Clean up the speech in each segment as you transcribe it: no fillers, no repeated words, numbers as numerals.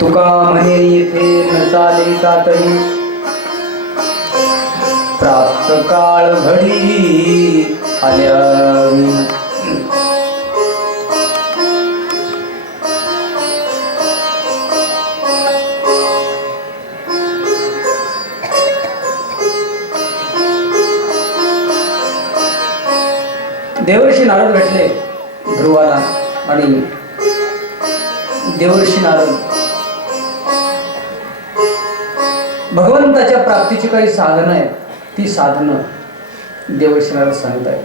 तुका म्हणे येथे न चाले सातही, प्राप्त काळ घडी आल्यावी. देवर्षी नारद भेटले ध्रुवाला आणि देवर्षी नारद भगवंताच्या प्राप्तीची काही साधनं आहेत, ती साधनं देवर्षी नारद सांगत आहेत.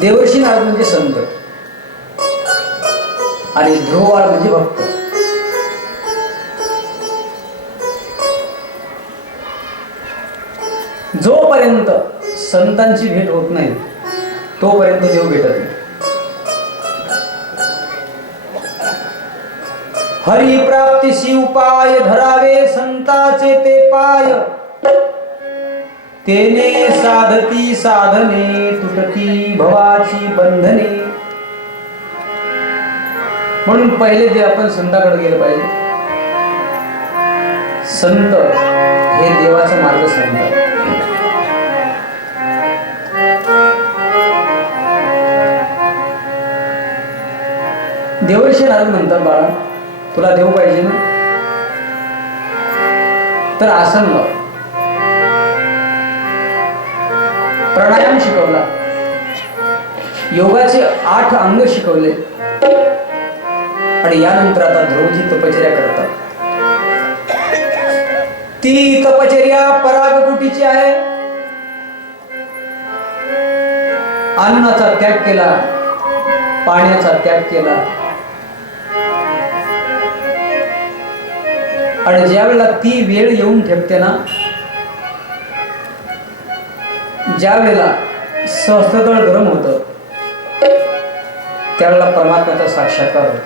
देवर्षी नारद म्हणजे संत आणि ध्रुववाळ म्हणजे भक्त. जोपर्यंत संतांची भेट होत नाही तोपर्यंत देव भेटत नाही. हरी प्राप्तीशी उपाय धरावे संताचे ते पाय, तेने साधती साधने तुटती भवाची बंधने. म्हणून पहिले ते आपण संताकडे गेलं पाहिजे. संत हे देवाचा मार्ग सांगतात. देवर्षी नारद म्हणतात, बाळा तुला देव पाहिजे ना, तर आसन लाव. प्राणायाम शिकवला, योगाचे 8 अंग शिकवले आणि यानंतर आता ध्रुवजी तपश्चर्या करतात. ती तपश्चर्या परागकुटीची आहे. अन्नाचा त्याग केला, पाण्याचा त्याग केला आणि ज्या वेळेला ती वेळ येऊन ठेपते ना, ज्या वेळेला सहस्त्रदळ गरम होतं त्यावेळेला परमात्म्याचा साक्षात्कार होतो.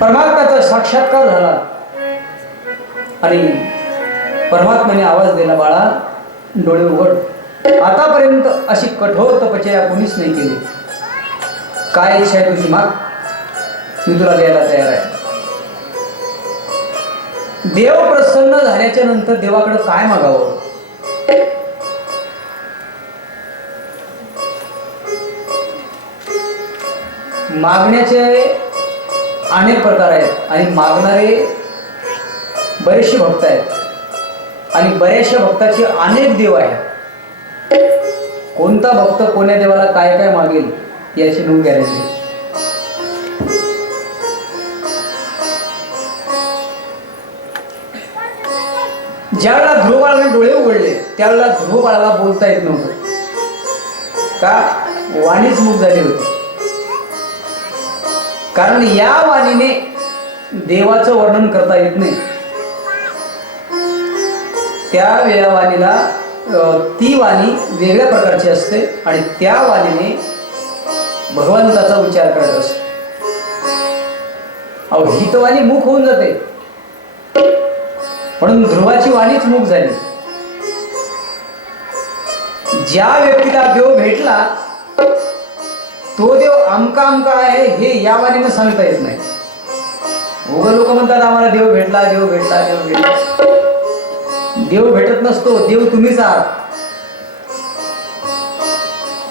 परमात्म्याचा साक्षात्कार झाला आणि परमात्म्याने आवाज दिला, बाळा डोळे उघड. आतापर्यंत अशी कठोर तपश्चर्या कोणीच नाही केली. काय इच्छा आहे तुझी माग, मी तुला द्यायला तयार आहे. देव प्रसन्न झाल्याच्या नंतर देवाकडे काय मागावं? मागण्याचे अनेक प्रकार आहेत आणि मागणारे बरेचसे भक्त आहेत आणि बऱ्याचशा भक्ताचे अनेक देव आहेत. कोणता भक्त कोण्या देवाला काय काय मागेल याची नो गॅरंटी. ज्यावेळेला ध्रुवबाळाने डोळे उघडले त्यावेळेला ध्रुवबाळाला बोलता येत नव्हतं. का? वाणीच मूक झाली होती. कारण या वाणीने देवाचं वर्णन करता येत नाही. त्या वाणीला ती वाणी वेगळ्या प्रकारची असते आणि त्या वाणीने भगवंताचा उच्चार करत असते. अहो ही तर वाणी मूक होऊन जाते, म्हणून ध्रुवाची वाणीच मूक झाली. ज्या व्यक्तीला देव भेटला तो देव आमका आमका आहे हे या वाणीनं सांगता येत नाही. उगा लोक म्हणतात आम्हाला देव भेटला, देव भेटला, देव भेटला. देव भेटत नसतो. देव तुम्हीच आहात.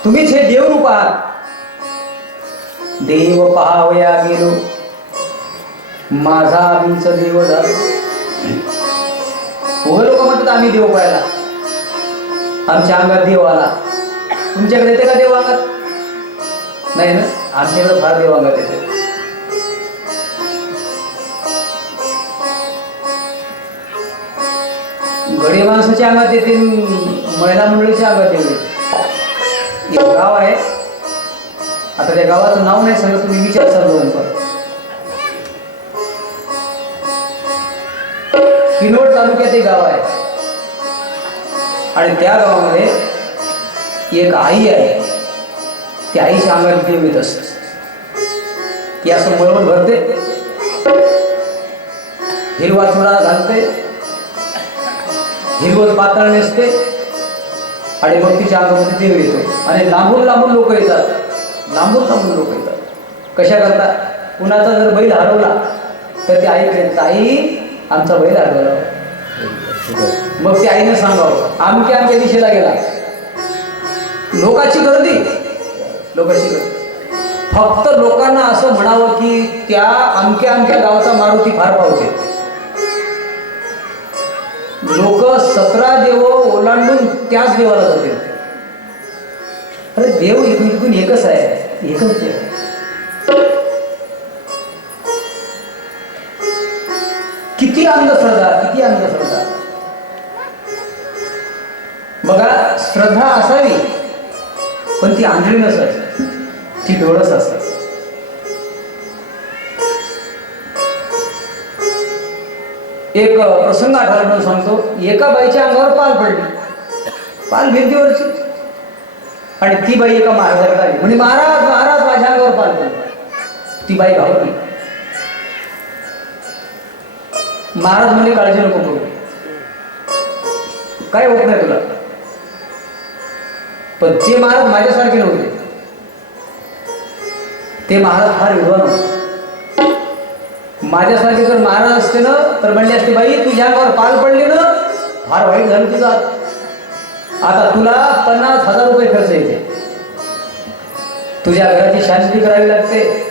तुम्हीच हे देवरूप आहात. देव पहावया गेलो माझा आम्हीच देव झालो. उगा लोक म्हणतात आम्ही देव पाहिला, आमच्या अंगात देव आला. तुमच्याकडे येते का देव अंगात? नाही ना, आमच्याकडे फार देव अंगात येते. गडी माणसाच्या अंगात येते, महिला मंडळीच्या अंगात येते. एक गाव आहे, आता त्या गावाचं नाव नाही सांगत, तुम्ही विचारसाल जाऊन. किनवट तालुक्यात एक गाव आहे आणि त्या गावामध्ये एक आई आहे. त्या आईच्या अंगात देव येत असत. ती असं बरोबर भरते, हिरवा चुडा घालते, हिरवत पातळ नेसते आणि मग तिच्या अंगामध्ये देव येतो आणि लांबून लांबून लोक येतात. लांबून लांबून लोक येतात. कशा करता? कुणाचा जर बैल हरवला तर ती आई करेल, ताई आमचा बैल हरवला. मग ती आईने सांगावं आमच्या दिशेला गेला. लोकांची गर्दी, लोकांची गर्दी. फक्त लोकांना असं म्हणावं की त्या आमच्या गावाचा मारुती फार पावते. लोक 17 देव ओलांडून त्याच देवाला जातील. अरे देव इथून एकच आहे, एकच देव. किती अंधश्रद्धा, किती अंधश्रद्धा. बघा, श्रद्धा असावी पण ती आंधळी नसावी, ती डोळस असावी. एक प्रसंग आठवला सांगतो. एका बाईच्या अंगावर पाल पडली, पाल भिंतीवरची. आणि ती बाई एका महाराजाकडे आली, म्हणजे महाराज महाराज माझ्या अंगावर पाल पडली. ती बाई घाबरली. महाराज म्हणजे काळजी नको करू, काय होत नाही तुला. पण ते महाराज माझ्यासारखे नव्हते. ते महाराज फार विद्वान होते. माझ्यासारखे जर महाराज असते ना तर म्हणले असते, बाई तुझ्या अंगावर पाल पडले ना, फार वाईट झालं तुझं. आता तुला 50,000 रुपये खर्च येते, तुझ्या घराची शांती करावी लागते.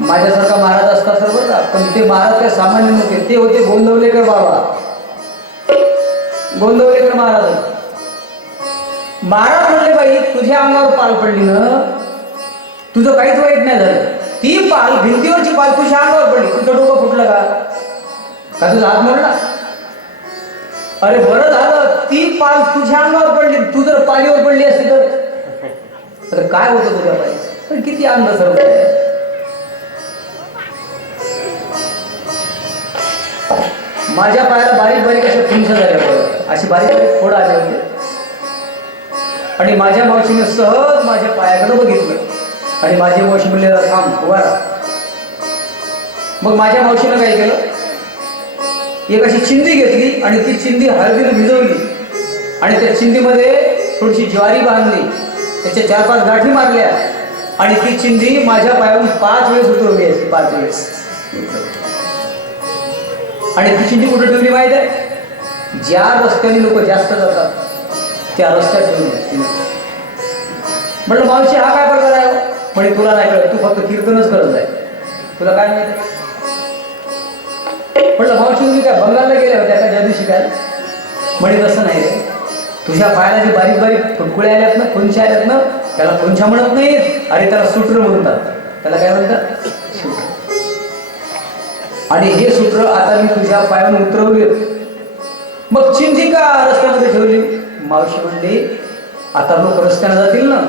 माझ्यासारखा महाराज असता सर्व का. पण ते महाराज काय सामान्य नव्हते, ते होते गोंदवलेकर बाबा, गोंदवलेकर महाराज. महाराज म्हणले, बाई तुझ्या अंगावर पाल पडली ना, तुझं काहीच वाईट नाही झालं. ती पाल, भिंतीवरची पाल तुझ्या अंगावर पडली, तुझं डोकं फुटलं का तुझा हात मोडला? अरे बरं झालं ती पाल तुझ्या अंगावर पडली, तू जर पालीवर पडली असती तर काय होतं तुझ्या पायी. पण किती अंधश्रद्धा आहे. माझ्या पायाला बारीक बारीक अशा फुंच्या झाल्या, अशी बारीक बारीक फोड आले होते. आणि माझ्या मावशीने सहज माझ्या पायाकडे बघितलं आणि माझी मावशी म्हणले, थांब उभा राहा. मग माझ्या मावशीनं काय केलं, एक अशी चिंदी घेतली आणि ती चिंदी हळदीने भिजवली आणि त्या चिंदीमध्ये थोडीशी ज्वारी बांधली, त्याच्या 4-5 गाठी मारल्या आणि ती चिंदी माझ्या पायावरून 5 वेळेस उतरवली अशी, 5 वेळेस. आणि ती चिंदी कुठे ठेवली माहिती आहे? ज्या रस्त्याने लोक जास्त जातात त्या रस्त्यात ठेवली. म्हटलं मावशी हा काय प्रकार आहे? म्हणजे तुला नाही कळत, तू फक्त कीर्तनच करत आहे, तुला काय माहिती. म्हटलं मावशी तुम्ही काय बंगालला गेल्या होत्या का जादू शिकायला? म्हणजे तसं नाही रे, तुझ्या पायाला जे बारीक बारीक फुटकुळे आल्यात ना, खुंच्या आल्यात ना, त्याला खुंच्या म्हणत नाहीत, अरे त्याला सूत्र म्हणतात. त्याला काय म्हणतात? सूत्र. आणि हे सूत्र आता मी तुझ्या पायावरून उतरवले. मग चिंधी का रस्त्यामध्ये ठेवली? मावशी म्हणली, आता लोक रस्त्यानं जातील ना,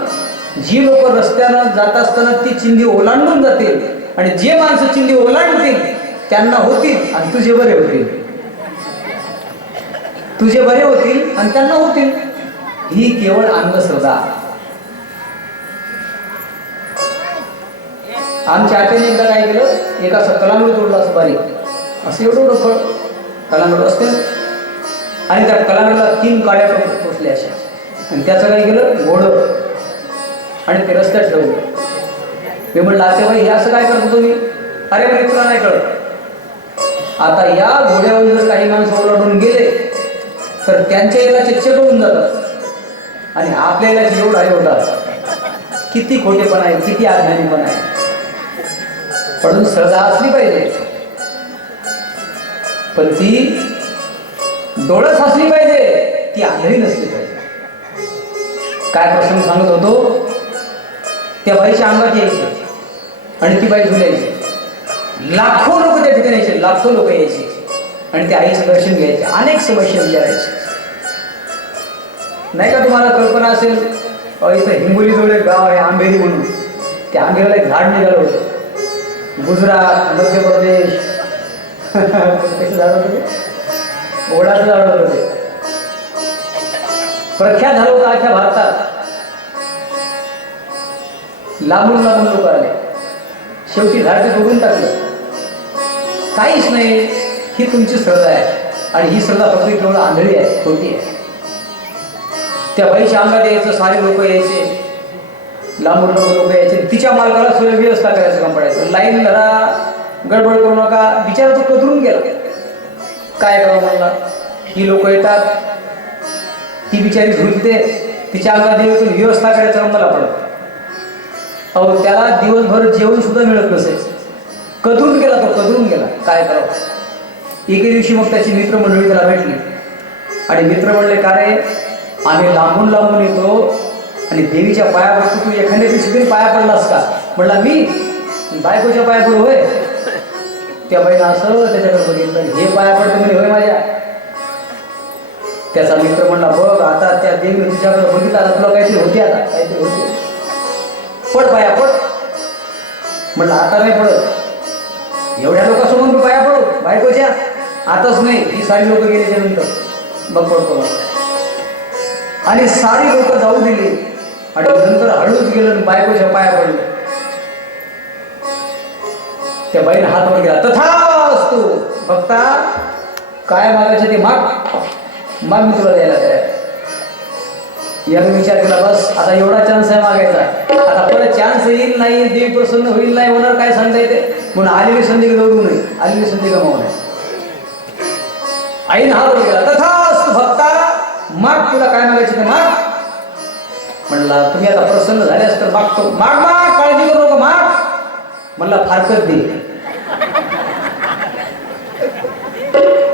जी लोक रस्त्यानं जात असताना ती चिंधी ओलांडून जातील आणि जे माणसं चिंधी ओलांडतील त्यांना होतील आणि तुझे बरे होतील, तुझे बरे होतील आणि त्यांना होतील. ही केवळ अंधश्रद्धा. आमच्या आत्याने एकदा काय केलं, एक असं कलांगड तोडलं, असं बारीक, असं एवढं फळ कलांगड असते आणि त्या कलांगडला 3 काड्या पोचल्या अशा. आणि त्याचं काय केलं, घोडं, आणि ते रस्त्यात ठेवलं. मी म्हणलं, आतेबाई हे असं काय करतो तुम्ही? अरे म्हणजे तुला नाही कळत, आता या घोड्यावर जर काही माणसं ओलांडून गेले तर त्यांच्या याला चिच्चे करून जातात आणि आपल्या याला जेवढ आहे होतात. किती खोटेपण आहे, किती अज्ञानीपण आहे. म्हणून श्रद्धा असली पाहिजे, पण ती डोळस असली पाहिजे, ती आंधळी नसली पाहिजे. काय प्रसंग सांगत होतो, त्या बाईच्या अंगात यायचे आणि ती बाई झुलायची. लाखो लोक त्या ठिकाणी यायचे, लाखो लोक यायचे आणि त्या आईचं दर्शन घ्यायचे, अनेक समस्या विचारायचे. नाही का तुम्हाला कल्पना असेल, इथं हिंगोलीजवळ एक गाव आहे आंबेरी म्हणून, त्या आंबेरीला एक झाड निघालं होतं. गुजरात, मध्य प्रदेश, कसं झाड होतं ते, ओढाचं झाड होतं ते, प्रख्यात झालं होतं अख्ख्या भारतात. लांबून लांबून लोक आले, शेवटी झाड ते तोडून टाकलं. काहीच नाही, ही तुमची श्रद्धा आहे आणि ही श्रद्धा फक्त केवळ आंधळी आहे, खोटी आहे. त्या बाईच्या अंगात यायचं, सारे लोक यायचे, लांबून लोक यायचे, तिच्या मार्गाला सोय व्यवस्था करायचं काम पडायचं. लाईन धरा, गडबड करू नका. बिचारा तो कदरून गेला. काय करावं म्हणला, ही लोक येतात, ती बिचारी झुलते, तिच्या अंगात देवीतून व्यवस्था करायचं काम मला पडत. अहो त्याला दिवसभर जेवण सुद्धा मिळत नसायचं. कदरून गेला तो, कदरून गेला. काय करावं. एके दिवशी मग त्याची मित्रमंडळी त्याला भेटली आणि मित्र म्हणले, का रे आम्ही लांबून लांबून येतो आणि देवीच्या पाया पडतो, तू एखाद्या दिवशी तरी पाया पडलास का? म्हणला मी बायकोच्या पाया पडू होय. त्या बाईनं असं त्याच्याकडे बघितलं, हे पाया पडते म्हणजे होय माझ्या. त्याचा मित्र म्हणला, बघ आता त्या देवीने तुझ्याकडे बघितलं, आता तुला काहीतरी होते, आता काहीतरी होते, पड पाया पड. म्हणलं आता नाही पडत, एवढ्या लोकांसमोर मी पाया पडू बायकोच्या? आताच नाही, ही सारी लोक गेल्याच्या नंतर मग पडतो. आणि सारी लोक जाऊ दिली आणि नंतर हळूच गेलं आणि बायकोच्या पाया पडले. त्या बाईने हात वर गेला, तथास्तु भक्ता, काय मागायचं ते माग, माग मी तुला द्यायला तयार. याने विचार केला, बस आता एवढा चान्स आहे मागायचा, आता परत चान्स येईल नाही, देवी प्रसन्न होईल नाही होणार, काय सांगता येते. म्हणून आलेली संधी गमावू नये, आलेली संधी गमावू नये. आईने हात वर गेला, तथास्तु भक्ता, माग तुला काय मागायचं ते माग. म्हणला तुम्ही आता प्रसन्न झाल्यास तर मागतो. माग माग, काळजी करू नको, माग. म्हणला फारकत दे.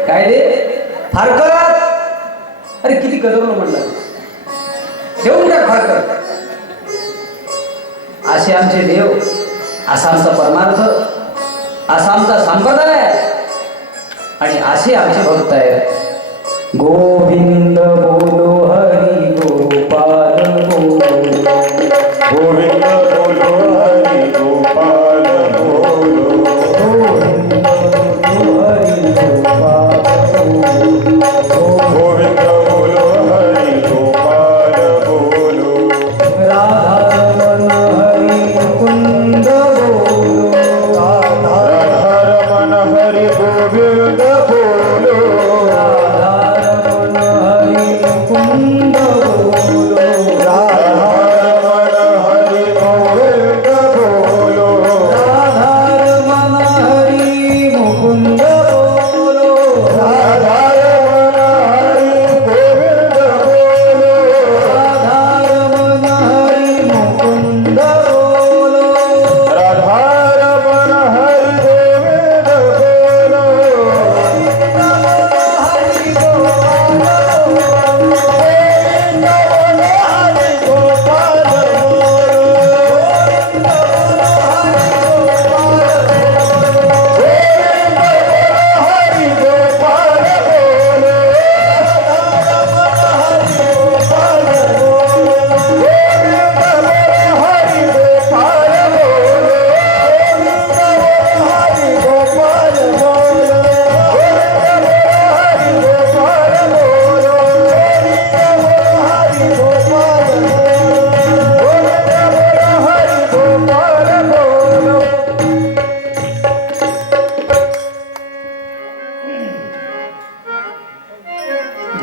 काय दे? फारकत. अरे किती कदरलं म्हणलं, देऊन द्या फारकत. असे आमचे देव, असा आमचा परमार्थ, असा आमचा संप्रदाय आणि असे आमचे भक्त आहेत. गोविंद बोलो हरी गोपाल बोलो, गोविंद बोलो हरी गोपाल बोलो, गोविंद बोलो हरी गोपाल बोलो, गोविंद बोलो हरी गोपाल बोलो, राधा रमण हरी मुकुंद बोलो, राधा रमण हरी गोविंद बोलो, मुकुंद बोलो, राधा रमण हरी गोविंद बोलो, राधा रमण हरी मुकुंद बोलो, राधा रमण हरी गोविंद बोलो, राधा रमण हरी मुकुंद बोलो, राधा रमण हरी गोविंद बोलो, हरी गोपाल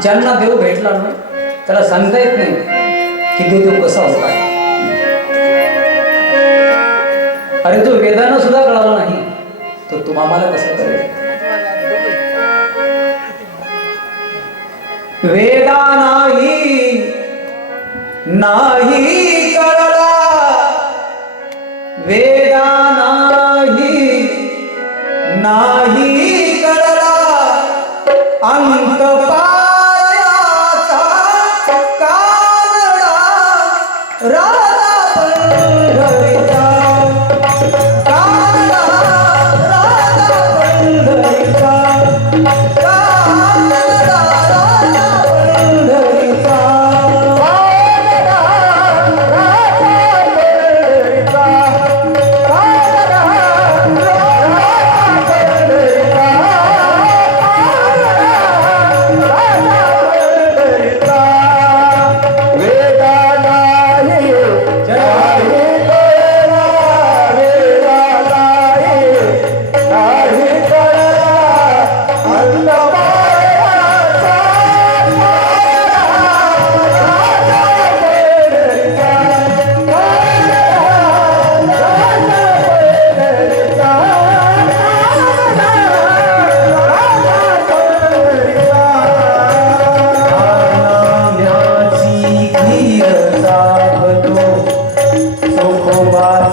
ज्यांना देव भेटला ना त्याला सांगता येत नाही की देव कसा होता. अरे तो वेदांना सुद्धा कळाला नाही तर तुम्हा मला कसं कळेल. वेदा नाही कळला, वेदा नाही कळला, अंत पायाचा कानडा राधा पंढरीचा, कानडा राधा पंढरीचा, कानडा राधा पंढरीचा, राधा पंढरीचा,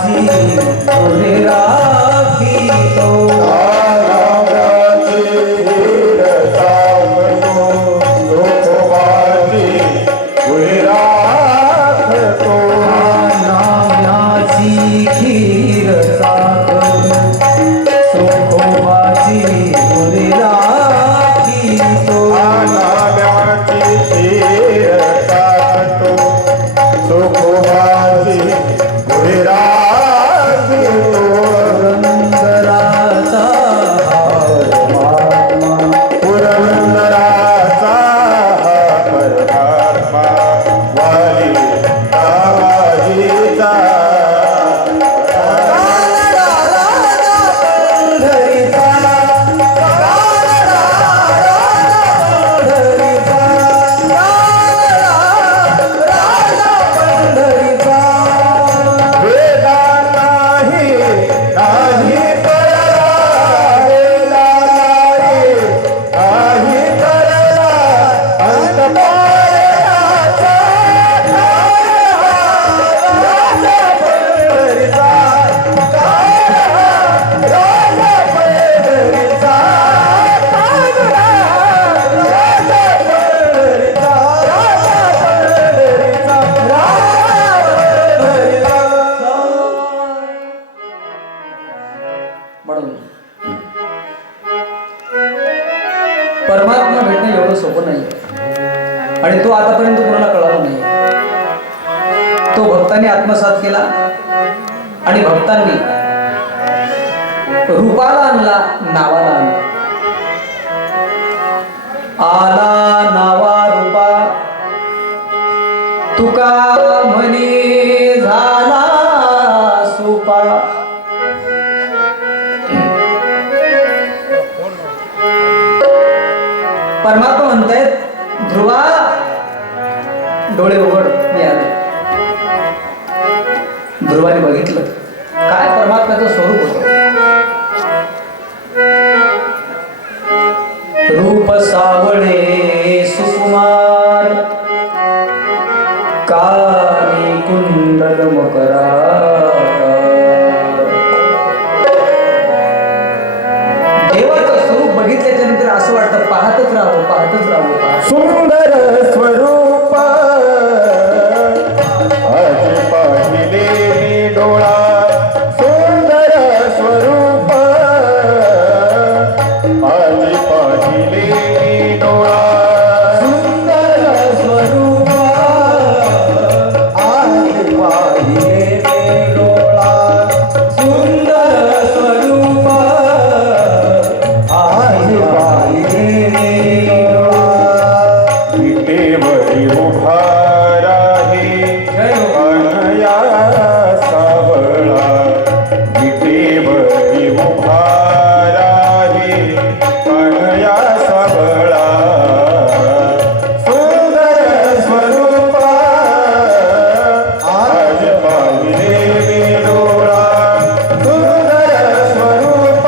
माझी तुझे राखी तो नाम्याची धीर सावतो लोकोबाची तुझी राखतो नाम्याची खीर साखर सुखोबाची तुझे राखी तो नाम्याची धीर सावतो सुखोबाची तुझी राखतो पुरंदराचा परमात्मा पुरंदराचा परमात्मा वाली नावाजीचा वेदा नाही नाही करला वेदा नाही करला अंत पायाचा राजा पंढरीचा राजा पंढरीचा राजा पंढरीचा म्हणून परमात्मा भेटणं एवढं सोपं नाही आणि तो आतापर्यंत कोणाला कळाला नाही. तो भक्तांनी आत्मसात केला आणि भक्तांनी रूपाला आणला, नावाला आणला. आला नावा रूपा तुका म्हणे झाला सोपा. परमात्मा म्हणतायत ध्रुवा डोळे उघड, मी आलो. ध्रुवाने बघितलं काय परमात्म्याचं स्वरूप होतं. रूप सावळे सुकुमार कानी कुंडल मकरा. देवाचं स्वरूप बघितल्याच्या नंतर असं वाटतं पाहतच राहावं, पाहतच राहावं, पाहतच. सुंदर स्वरूप आज पाहिले मी डोळा सुंदर स्वरूप आज पाहिले मी डोळा सुंदर स्वरूप आज पाहिले डोळा. सुंदर स्वरूप आज पाहिले डोळा. विटेवरी उभा राही अनया सावळा विटेवरी उभा राही अनया सावळा सुंदर स्वरूप आज पाहिले मी डोळा सुंदर स्वरूप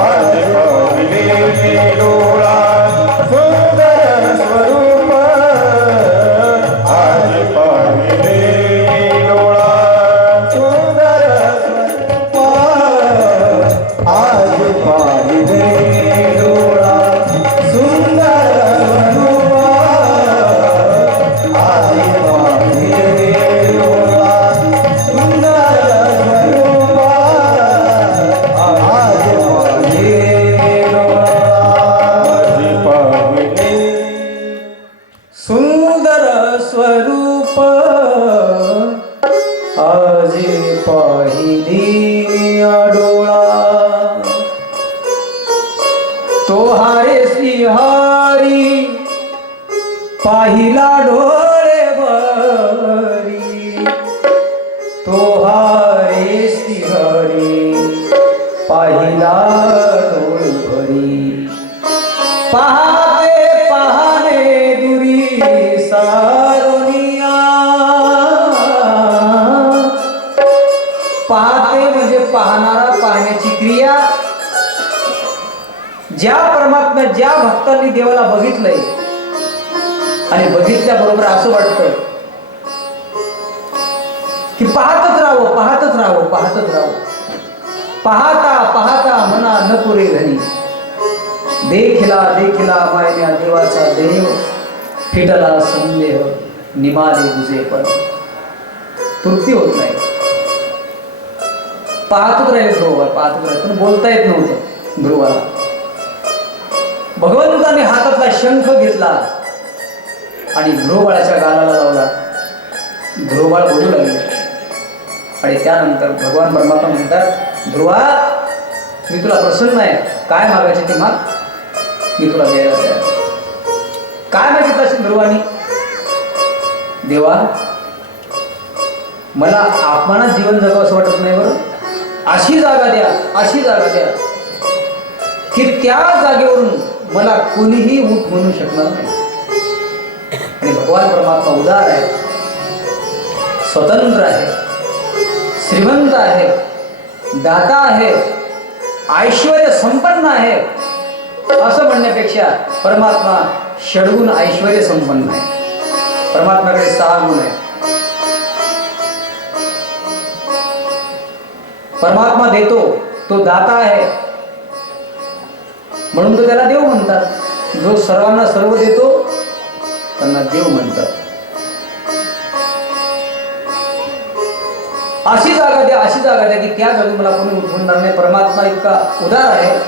आज पाहिले मी डोळा सुंदर स्वरूप आज पाहिले मी डोळा सुंदर स्वरूप आज पाहिले डोळा. सुंदर स्वरूप आज पाहिले डोळा. सुंदर स्वरूप आज पाहिले डोळा. सुंदर स्वरूप आज पाहिली डोळा. तो हारे श्रीहरी पाहिला डोळे भरी. तो हारे श्रीहरी पाहिला डोळे भरी. पाहते पाहणे दुरी सारोनिया. पाहते म्हणजे पाहणारा, पाहण्याची क्रिया. ज्या परमात्मा ज्या भक्तांनी देवाला बघितलंय आणि बघितल्याबरोबर असं वाटतं की की पाहतच राहावं पाहतच राहावं पाहतच राहावं. पाहता पाहता मना न पुरे घरी, देखिला देखिला मायन्या देवाचा देव, फिटला संदेह निमाले तुझे पण. तृप्ती होत नाही. पाहतच राहिले ध्रुवाला पाहतच राहिले पण बोलता येत नव्हतं ध्रुवाला. भगवंताने हातातला शंख घेतला आणि ध्रुवबाळाच्या गालाला लावला. ध्रुवबाळ बोलू लागले आणि त्यानंतर भगवान परमात्मा म्हणतात, ध्रुवा मी तुला प्रसन्न आहे, काय मागायचे ते माग, मी तुला द्यायला तयार. काय मागितलं असेल ध्रुवानी? देवा मला अपमानात जीवन जगावं असं वाटत नाही बरं. अशी जागा द्या, अशी जागा द्या की त्या जागेवरून मला कोणीही उठ म्हणू शकणार नाही. आणि भगवान परमात्मा उदार आहे, स्वतंत्र आहे, श्रीमंत आहे, दाता आहे, ऐश्वर्य संपन्न आहे असं म्हणण्यापेक्षा परमात्मा षडगुण ऐश्वर्य संपन्न आहे. परमात्म्याकडे 6 गुण आहे. परमात्मा देतो, तो दाता आहे म्हणून तो त्याला देव म्हणतात. जो सर्वांना सर्व देतो त्यांना देव म्हणतात. अशी जागा द्या, अशी जागा द्या की त्या जागी मला कोणी उठवणार नाही. परमात्मा इतका उदार आहे.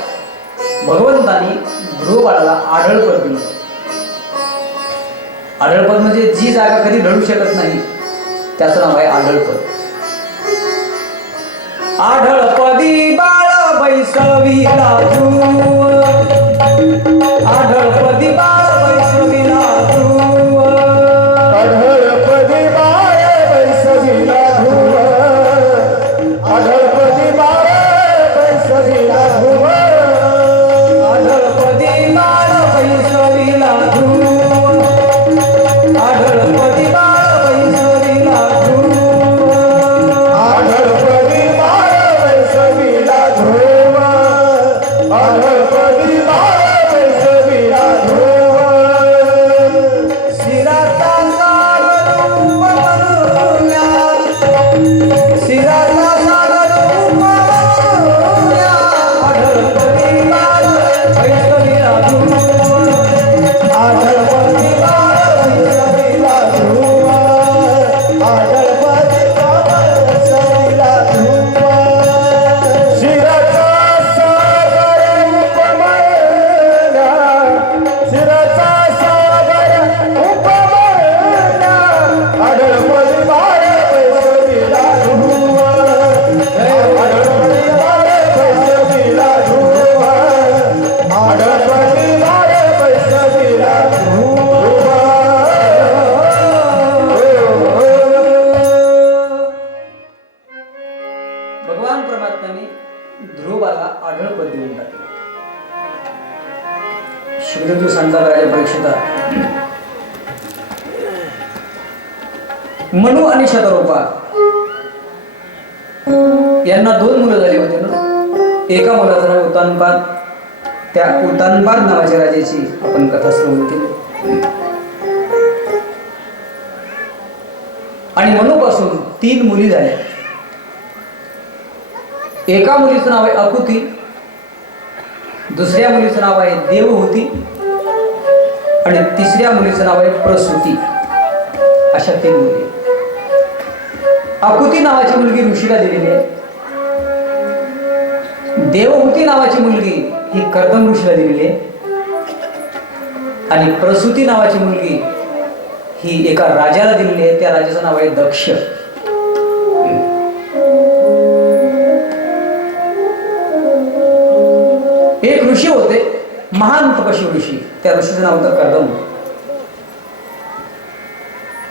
भगवंतानी ध्रुवबाळाला आढळपद दिलं. आढळपद म्हणजे जी जागा कधी ढळू शकत नाही त्याचं नाव आहे आढळपद. आढळपदी बाळ बैसविला ध्रुव, आढळपदी बाळ बैसविला ध्रुव, आढळपदी बाळ बैसविला ध्रुव, आढळपदी बाळ बैसविला ध्रुव, आढळपदी बाळ बैसविला ध्रुव, आढळपदी बाळ बैसविला ध्रुव, आढळपदी बाळ बैसविला ध्रुव, आढळपदी बाळ बैसविला ध्रुव. शिराचा सागर उपमनुल्या, शिराचा सागर उपमनुल्या, आढळपदी बाळ बैसविला ध्रुव, आढळपदी बाळ बैसविला ध्रुव, आढळपदी बाळ बैसविला ध्रुव. शिराचा सागर उपमनुल्या, शिराचा सागर उपमनुल्या, आढळपदी बाळ बैसविला ध्रुव, आढळपदी बाळ बैसविला ध्रुव, आढळपदी बाळ बैसविला ध्रुव. भगवान परमात्म्याने ध्रुवाला आढळपद देऊन टाकले. शुक्रदेव सांगतात राजा परीक्षिता, मनु आणि शतरूपा यांना 2 मुलं झाली होती ना. एका मुलाचं नाव उत्तानपाद. त्या उत्तानपाद नावाच्या राजाची आपण कथा श्रवण केली. आणि मनुपासून 3 मुली झाल्या. एका मुलीचं नाव आहे अकुती, दुसऱ्या मुलीचं नाव आहे देवहूती आणि तिसऱ्या मुलीचं नाव आहे प्रसूती. अशा 3 मुली. अकुती नावाची मुलगी ऋषीला दिलेली आहे. देवहूती नावाची मुलगी ही कर्दम ऋषीला दिलेली आहे आणि प्रसूती नावाची मुलगी ही एका राजाला दिलेली आहे. त्या राजाचं नाव आहे दक्ष. एक ऋषी होते, महान तपस्वी ऋषी. त्या ऋषीचं नाव होतं कर्दम.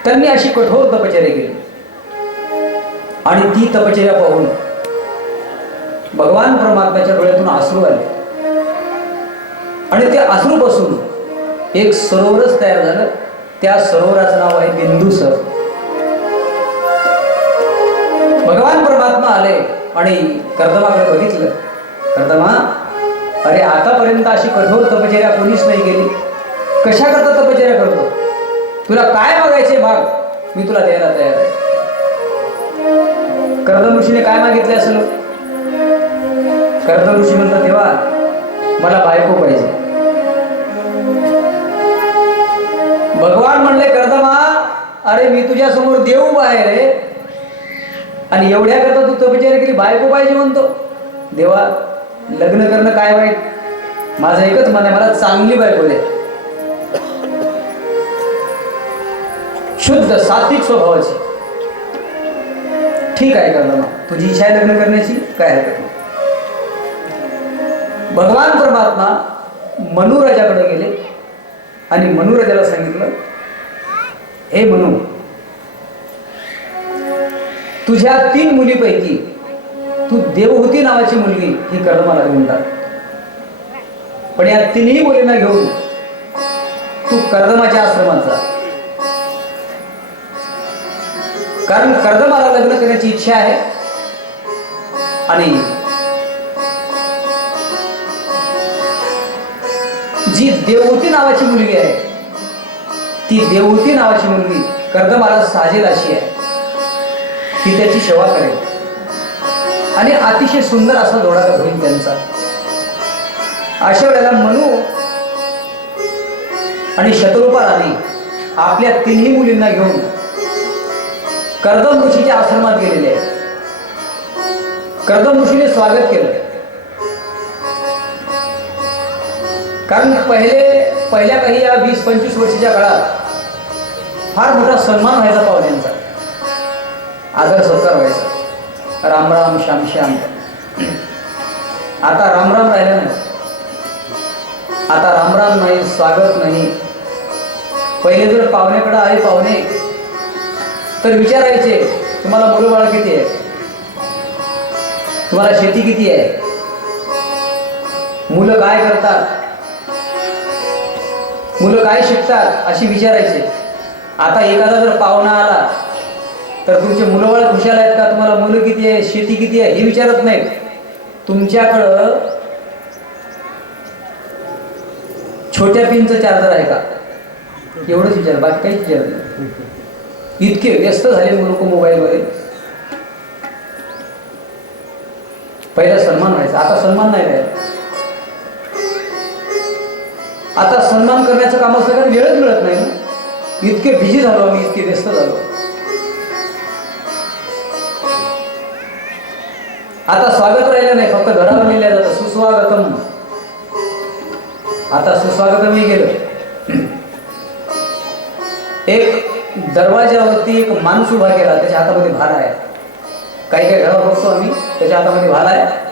त्यांनी अशी कठोर तपश्चर्या केली आणि ती तपश्चर्या पाहून भगवान परमात्म्याच्या डोळ्यातून अश्रू आले आणि त्या अश्रूपासून एक सरोवरच तयार झालं. त्या सरोवराचं नाव आहे बिंदुसर. भगवान परमात्मा आले आणि कर्दमाकडे बघितलं. कर्दमा, अरे आतापर्यंत अशी कठोर तपश्चर्या कोणीच नाही केली. कशा करता तपश्चर्या करतो? तुला काय मागायचे माग, मी तुला द्यायला तयार आहे. कर्दम ऋषीने काय मागितले असेल? कर्दम ऋषी म्हणतात, देवा मला बायको पाहिजे. भगवान म्हणले, कर्दमा अरे मी तुझ्या समोर देव उभा आहे रे, आणि एवढ्या करता तू तपश्चर्या केली, बायको पाहिजे म्हणतो. देवा लग्न करणं काय वाईट, माझं एकच मन आहे, मला चांगली बायको दे, शुद्ध सात्विक स्वभावाची. ठीक आहे कर्दमा, तुझी इच्छा आहे लग्न करण्याची, काय हरकत नाही. भगवान परमात्मा मनुराजाकडे गेले आणि मनुराजाला सांगितलं, हे मनु, तुझ्या 3 मुलीपैकी तू देवहूती नावाची मुलगी ही कर्दमाला म्हणतात, पण या 3ही मुलींना घेऊन तू कर्दमाच्या आश्रमात जा, कारण कर्दमाला लग्न करण्याची इच्छा आहे. आणि जी देवहूती नावाची मुलगी आहे, ती देवहूती नावाची मुलगी कर्दमाला साजेल अशी आहे, ती त्याची सेवा करेल आणि अतिशय सुंदर असा जोडा होईल त्यांचा. अशा वेळेला मनु आणि शतरूपा राणी आपल्या 3ही मुलींना घेऊन कर्दम ऋषीच्या आश्रमात गेलेले आहेत. कर्दम ऋषीने स्वागत केलं, कारण पहिल्या काही या 20-25 वर्षाच्या काळात फार मोठा सन्मान व्हायचा पाहुण्यांचा, आदर सत्कार व्हायचा, राम राम श्याम श्याम. आता राम राम राहिला नाही, आता राम राम नाही, स्वागत नाही. पहिले जर पाहुण्याकडे आले पाहुणे तर विचारायचे, तुम्हाला मुलं बाळ किती आहे, तुम्हाला शेती किती आहे, मुलं काय करतात, मुलं काय शिकतात, अशी विचारायचे. आता एखादा जर पाहुणा आला तर तुमचे मुलं बाळ खुशाल आहेत का, तुम्हाला मुलं किती आहे, शेती किती आहे हे विचारत नाहीत. तुमच्याकडं छोट्या पिनचं चार्जर आहे का, एवढंच विचार, बाकी काहीच विचारत नाही. इतके व्यस्त झाले लोक मोबाईलमध्ये. पहिला सन्मान व्हायचा, आता सन्मान नाही राहिला. आता सन्मान करण्याचं काम असलं कारण वेळच मिळत नाही ना, इतके बिझी झालो आम्ही, इतके व्यस्त झालो. आता स्वागत राहिलं नाही, फक्त घरावर लिहिलं जातं सुस्वागतम. आता सुस्वागतमही गेलं. एक दरवाजावरती एक माणूस उभा केला, त्याच्या हातामध्ये भाला आहे. काही काही घरावर बघतो आम्ही, त्याच्या हातामध्ये भाला आहे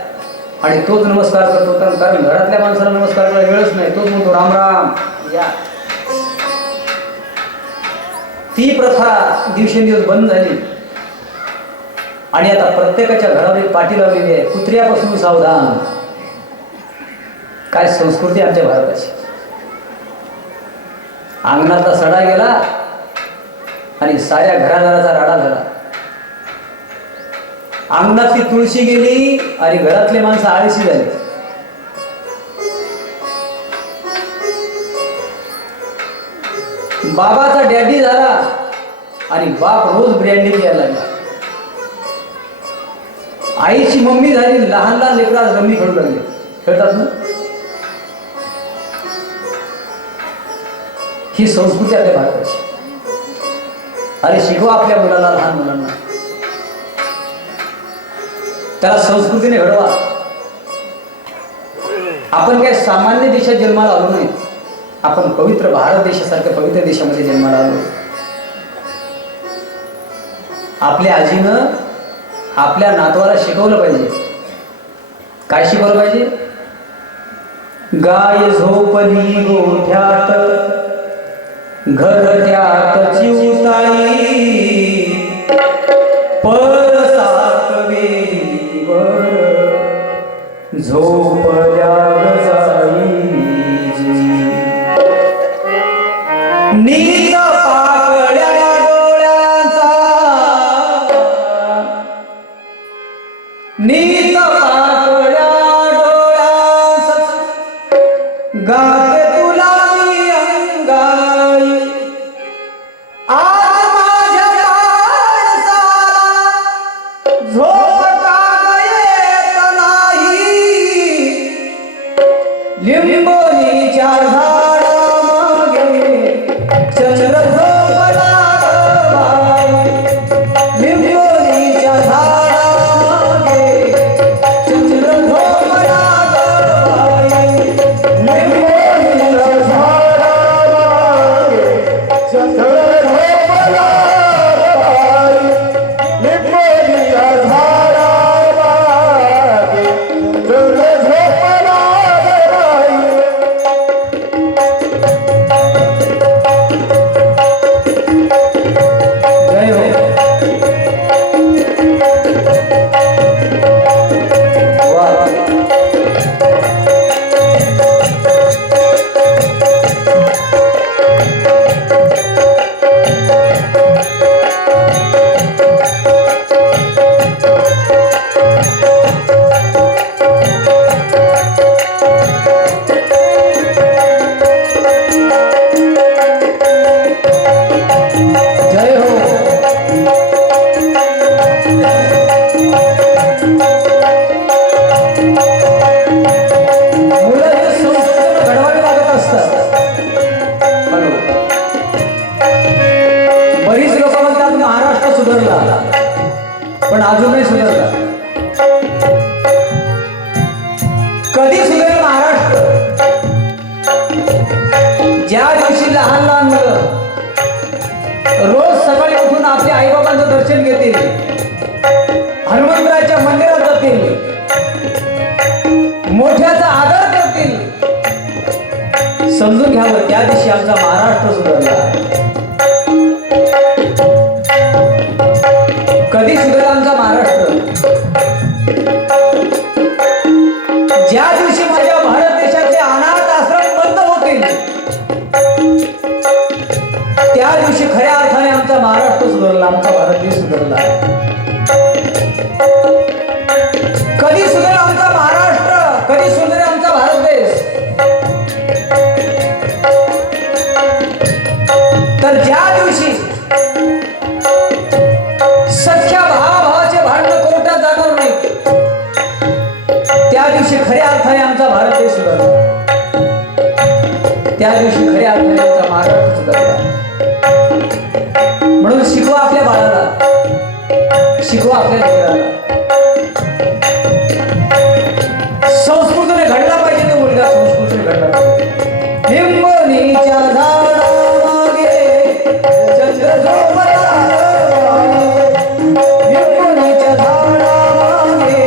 आणि तोच नमस्कार करतो, कारण घरातल्या माणसाला नमस्कार करायला वेळच नाही. तोच म्हणतो राम राम या. ती प्रथा दिवसेंदिवस बंद झाली आणि आता प्रत्येकाच्या घरावर एक पाटी लावलेली आहे, कुत्र्यापासून सावधान. काय संस्कृती आमच्या भारताची. अंगणातला सडा गेला आणि साऱ्या घरादाराचा राडा झाला. अंगणातली तुळशी गेली आणि घरातले माणसं आळशी झाले. बाबाचा डॅडी झाला आणि बाप रोज ब्रँडी प्यायला लागला. आईची मम्मी झाली, लहान लहान लेकरा रमी खेळू लागले. खेळतात ना, ही संस्कृती आपल्या भारताची. अरे शिकवा आपल्या मुलाला, लहान मुलांना, त्याला संस्कृतीने घडवा. आपण काय सामान्य देशात जन्माला आलो नाही, आपण पवित्र भारत देशासारख्या पवित्र देशामध्ये जन्माला आलो. आपल्या आजीनं आपल्या नातवाला शिकवलं पाहिजे. काय शिकवलं पाहिजे? गाय झोपली गोठ्यात, घर त्यात चिवताई, परसात वेलीवर झोपल्या जाई. नीत पाकळ्या डोळ्यांचा, नीत पाकळ्या डोळ्यांचा, गाते तुला मी अंगाई. आज माझ्या माणसाला झोप पण अजूनही सुधारला. कधी सुधारेल महाराष्ट्र? ज्या दिवशी लहान लहान मुलं रोज सकाळी उठून आपल्या आईबाबांचं दर्शन घेतील, हनुमंतरायाच्या मंदिरात जातील, मोठ्याचा आदर करतील, समजून घ्यावं त्या दिवशी आमचा महाराष्ट्र सुधारला. कधी सुधारला आमचा महाराष्ट्र? ज्या दिवशी माझ्या भारत देशाचे अनाथ आश्रम बंद होतील, त्या दिवशी खऱ्या अर्थाने आमचा महाराष्ट्र सुधारला, आमचा भारत देश सुधारला. कधी सुधारेल आमचा महाराष्ट्र? कधी सुधारेल आमचा भारत देश? तर ज्या दिवशी सख्या भावाभावाचे भांडण कोर्टात जाणार नाही, त्या दिवशी खऱ्या अर्थाने आमचा भारत देश सुधारला. त्या दिवशी खऱ्या अर्थाने आमचा महाराष्ट्र सुधारला. म्हणून शिकवा आपल्या बाळाला, शिकवा आपल्या लेकराला. संस्कृतीने घडला पाहिजे तो मुलगा, संस्कृतीने घडला पाहिजे. लिंबोनीच्या झाडामागे चंद्र झोपला, लिंबोनीच्या झाडामागे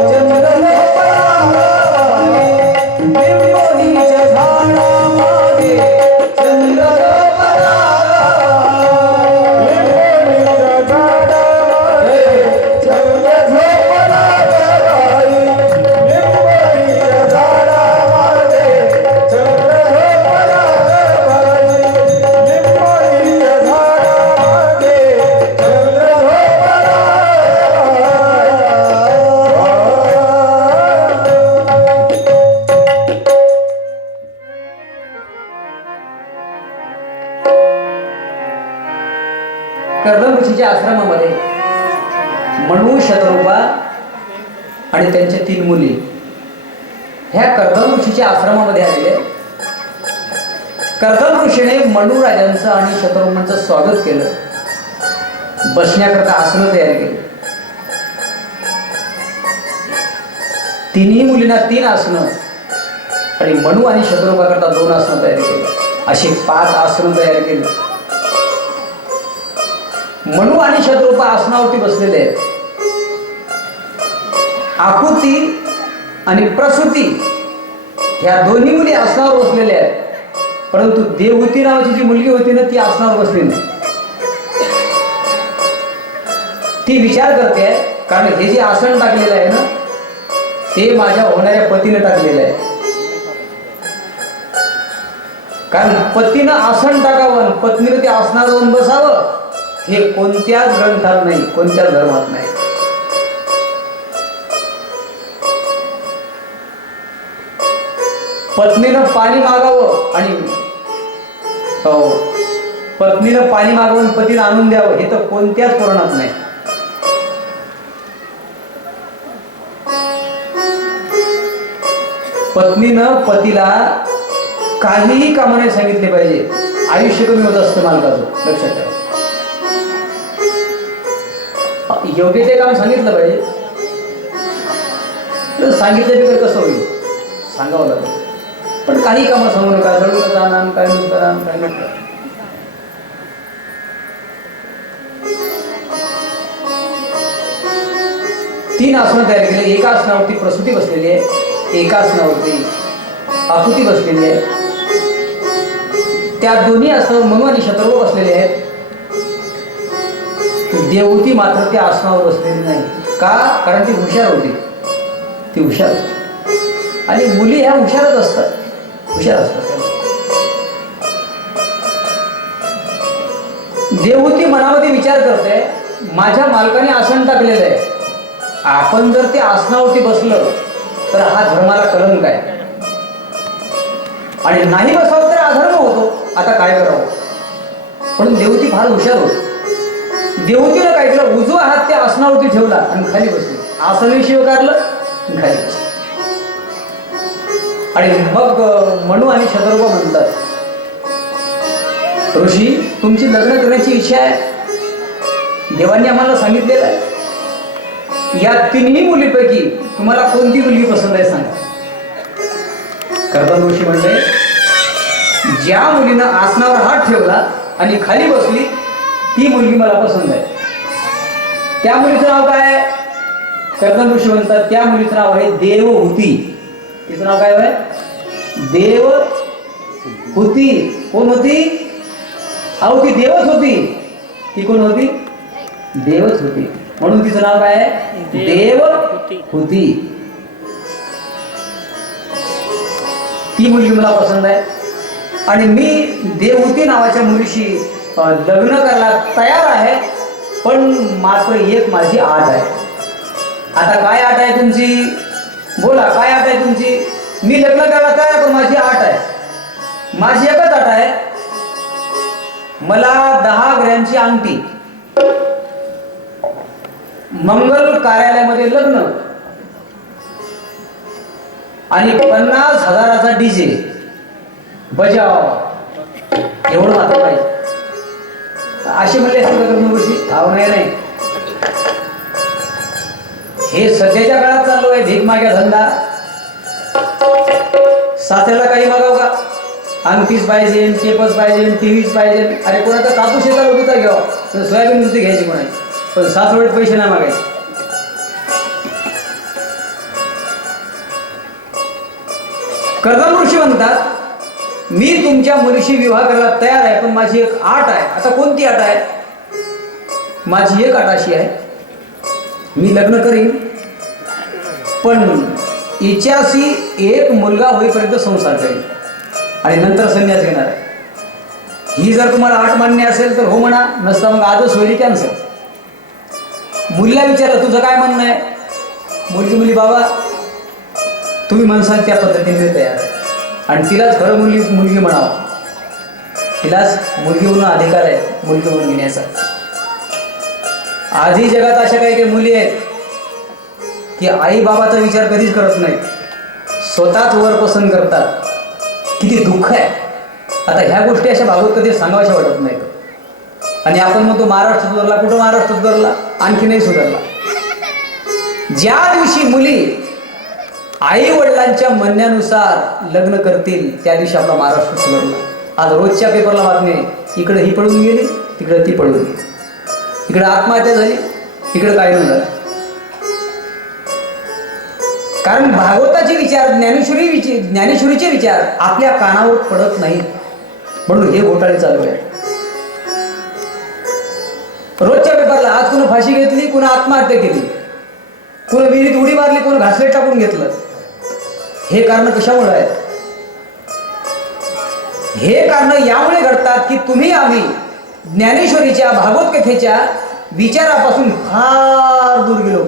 चंद्र झोपला, लिंबोनीच्या झाडामागे चंद्र झोपला, लिंबोनीच्या झाडामागे चंद्र झोपला गं, लिंबोनीच्या झाडामागे चंद्र झोपला गं, लिंबोनीच्या झाडामागे चंद्र झोपला कर्दम ऋषीच्या आश्रमामध्ये मनु, शतरूपा आणि त्यांच्या 3 मुली ह्या कर्दम ऋषीच्या आश्रमामध्ये आलेले. कर्दम ऋषीने मनु राजांचं आणि शतरूपांचं स्वागत केलं, बसण्याकरता आसनं तयार केली. तिन्ही मुलींना 3 आसनं आणि मनु आणि शतरूपाकरता 2 आसनं तयार केली. अशी 5 आसनं तयार केली. मनु आणि शतरूपा आसनावरती बसलेले आहेत. आकुती आणि प्रसूती ह्या दोन्ही मुली आसनावर बसलेल्या आहेत. परंतु देवहूती नावाची जी मुलगी होती ना, ती आसनावर बसली नाही. ती विचार करते, कारण हे जे आसन टाकलेलं आहे ना, हे माझ्या होणाऱ्या पतीने टाकलेलं आहे. कारण पतीनं आसन टाकावं, पत्नीनं ते आसनावर जाऊन बसावं, हे कोणत्याच ग्रंथात नाही, कोणत्याच धर्मात नाही. पत्नीनं पाणी मागावं आणि पत्नीनं पाणी मागवून पतीनं आणून द्यावं, हे तर कोणत्याच पुराणात नाही. पत्नीनं पतीला काहीही कामाने सांगितले पाहिजे, आयुष्य कमी होत असतं मालकाचं, लक्षात ठेवा. योग्य ते काम सांगितलं पाहिजे. तर सांगितलं कसं होईल, सांगावं लागेल. पण काही कामं सांगू नका, जळून जाणार, काय नुसतं काय नसतं. तीन आसनं तयार केले. एका आसनावरती प्रसूती बसलेली आहे, एका आसनावरती आकृती बसलेली आहे. त्या दोन्ही आसनावर मनु आणि शतरूप बसलेले आहेत. देवहूती मात्र त्या आसनावर बसलेली नाही. का? कारण ती हुशार होती. ती हुशार आणि मुली ह्या हुशारच असतात, हुशार असतात. देवहूती मनामध्ये विचार करते, माझ्या मालकाने आसन टाकलेलं आहे, आपण जर ते आसनावरती बसलं तर हा धर्माला कलंक आहे आणि नाही बसावं तर अधर्म होतो. आता काय करावं? पण देवहूती फार हुशार होती. देवहूतीनं काय केलं, उजवा हात त्या आसनावरती ठेवला आणि खाली बसली. आसनही स्वीकारलं आणि खाली बसलं. आणि मग मनु आणि शतरूप म्हणतात, ऋषी तुमची लग्न करण्याची इच्छा आहे, देवांनी आम्हाला सांगितलेलं आहे, या तिन्ही मुलीपैकी तुम्हाला कोणती मुलगी पसंत आहे सांगा. कर्दम ऋषी म्हणले, ज्या मुलीनं आसनावर हात ठेवला आणि खाली बसली ती मुलगी मला पसंत आहे. त्या मुलीचं नाव काय? कर्दम ऋषी म्हणतात त्या मुलीचं नाव आहे देवहूती. तिचं नाव काय आहे? देवहूती. कोण होती? अहो ती देवच होती. ती कोण होती? देवच होती. म्हणून तिचं नाव काय आहे? देवहूती. ती मुलगी मला पसंत आहे आणि मी देवहूती नावाच्या मुलीशी लग्न करायला तयार आहे. पण मात्र एक माझी अट आहे. आता काय अट आहे तुमची? बोला, काय अट आहे तुमची? मी लग्न करायला तयार, पण माझी अट आहे. माझी एकच अट आहे, मला 10 ग्रॅमची अंगठी, मंगल कार्यालयामध्ये लग्न आणि 50,000चा डीजे बजाव, एवढं मात्र पाहिजे. अशी म्हणले गोष्टी नाही. हे सध्याच्या काळात चालू आहे भीक माग्या धंदा. सासऱ्याला काही मागाव का? अंगठीच पाहिजे, टेपच पाहिजे, टीव्हीच पाहिजे. अरे कोणाचा कापूस येतात होता घ्यावा, सोयाबीन नुसती घ्यायची कोणाची, पण सासवडीत पैसे नाही मागायचे. कर्दम ऋषी म्हणतात, मी तुमच्या मुलीशी विवाह करायला तयार आहे, पण माझी एक अट आहे. आता कोणती अट आहे? माझी एक अट अशी आहे, मी लग्न करीन पण हिच्याशी एक मुलगा होईपर्यंत संसार करेन आणि नंतर संन्यास घेणार आहे. ही जर तुम्हाला अट मान्य असेल तर हो म्हणा, नसता मग आजच होईल कॅन्सल. मुलीला विचारलं तुझं काय म्हणणं आहे? मुलगी बाबा तुम्ही म्हणसाल त्या पद्धतीने मी तयार आहे. आणि तिलाच खरं मुलगी म्हणावं. तिलाच मुलगी होणं अधिकार आहे, मुलगी म्हणून घेण्याचा. आजही जगात अशा काही काही मुली आहेत की आई बाबाचा विचार कधीच करत नाहीत, स्वतःच वर पसंत करतात. किती दुःख आहे. आता ह्या गोष्टी अशा भागवत कधी सांगाव्याशा वाटत नाहीत. आणि आपण म्हणतो महाराष्ट्र सुधारला. कुठं महाराष्ट्र सुधारला? आणखी नाही सुधारला. ज्या दिवशी मुली आई वडिलांच्या म्हणण्यानुसार लग्न करतील त्या दिवशी आपला महाराष्ट्र सुधारला. आज रोजच्या पेपरला बातमी आहे, इकडे ही पळून गेली, तिकडे ती पळून गेली, इकडे आत्महत्या झाली, इकडे काय नाही झालं. कारण भागवताचे विचार, ज्ञानेश्वरीचे विचार आपल्या कानावर पडत नाहीत. म्हणून हे घोटाळे चालू आहे. रोजच्या पेपरला आज कुणा फाशी घेतली, कुणा आत्महत्या केली, कुणा विहिरीत उडी मारली, कुणा घासलेट टाकून घेतलं. हे कारण कशामुळे आहेत? हे कारण यामुळे घडतात की तुम्ही आम्ही ज्ञानेश्वरीच्या भागवत कथेच्या विचारापासून फार दूर गेलो.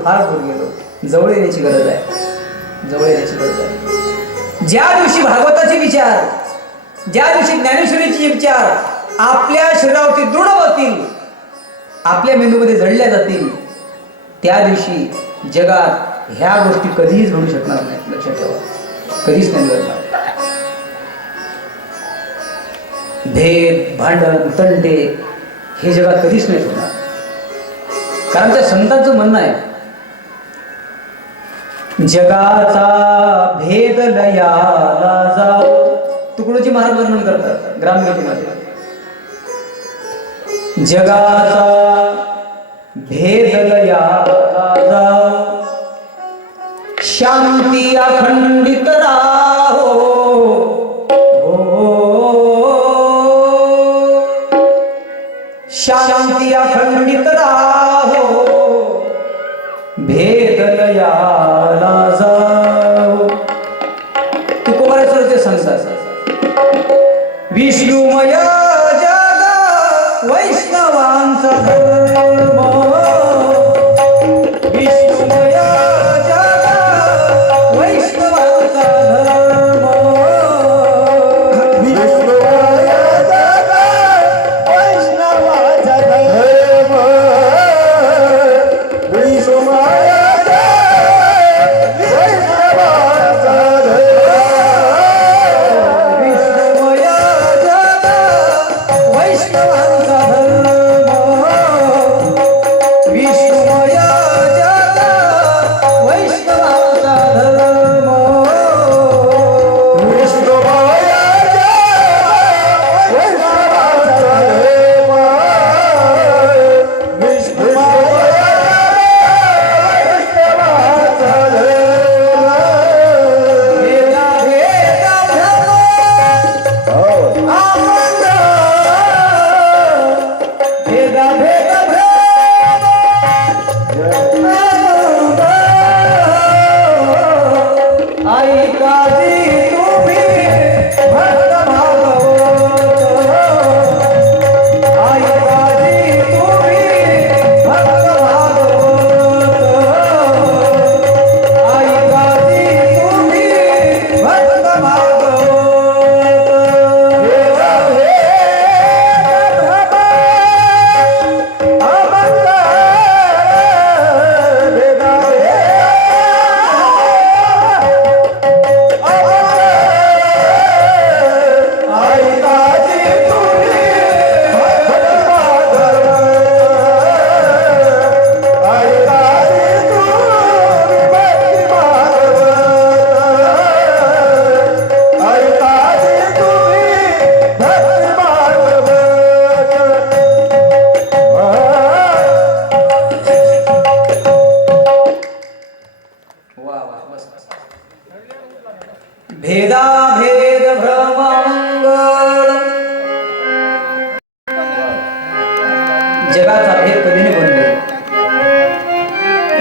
जवळ येण्याची गरज आहे. ज्या दिवशी भागवताचे विचार, ज्या दिवशी ज्ञानेश्वरीचे विचार आपल्या शरीरावरती दृढ होतील, आपल्या मेंदूमध्ये जडल्या जातील, त्या दिवशी जगात ह्या गोष्टी कधीच घडू शकणार नाहीत. लक्षात ठेवा, कधीच नाही घडणार. भेद, भांडण, तंटे हे जगात कधीच नाही होणार. कारण त्या संतांचं म्हणणं आहे, जगाचा भेद लयाला जाऊ. तुकडोजी महाराज वर्णन करतात ग्रामगीतेमध्ये. जगाचा भेद लयाला जाऊ, शांती अखंडित राहो. शांती अखंडित राहो, भेद लयाला जाओ. तुकोबाराचे संसार. विष्णुमय जग वैष्णवांचा धर्म, विष्णुमय जग वैष्णवांचा धर्म, विष्णुमय जग वैष्णवांचा धर्म, विष्णुमय जग वैष्णवांचा धर्म, विष्णुमय जग भेदाभेद भ्रमंगळ जगाचा भेद कधी नाही बनतो.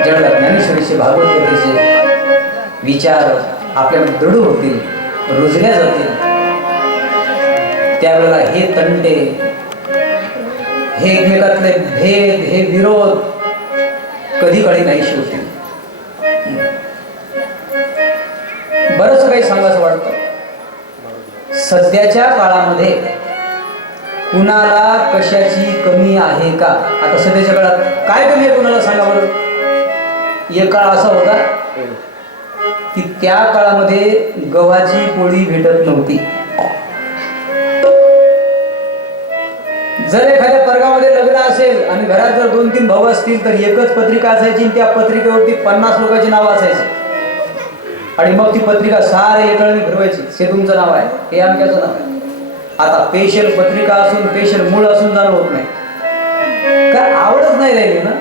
जगात ज्ञानेश्वरीचे भागवत गीतेचे विचार आपल्याला दृढ होतील, रुजल्या जातील. त्यावेळेला हे तंटे, हे एकमेकातले भेद, हे विरोध कधी काळी नाही शिवतील. बरंच काही सांगायचं वाटतं. सध्याच्या काळामध्ये कुणाला कशाची कमी आहे का? आता सध्याच्या काळात काय कमी आहे कुणाला सांगा बरं. एक काळ असा होता की त्या काळामध्ये गव्हाची पोळी भेटत नव्हती. जर एखाद्या वर्गामध्ये लग्न असेल आणि घरात जर 2-3 भाऊ असतील तर एकच पत्रिका असायची. त्या पत्रिकेवरती 50 लोकांची नावं असायची आणि मग ती पत्रिका सारे एकळणी फिरवायची. हे तुमचं नाव आहे, हे आमच्याचं नाव आहे. आता स्पेशल पत्रिका असून स्पेशल मूळ असून जाणं होत नाही. का आवडच नाही राहिली ना.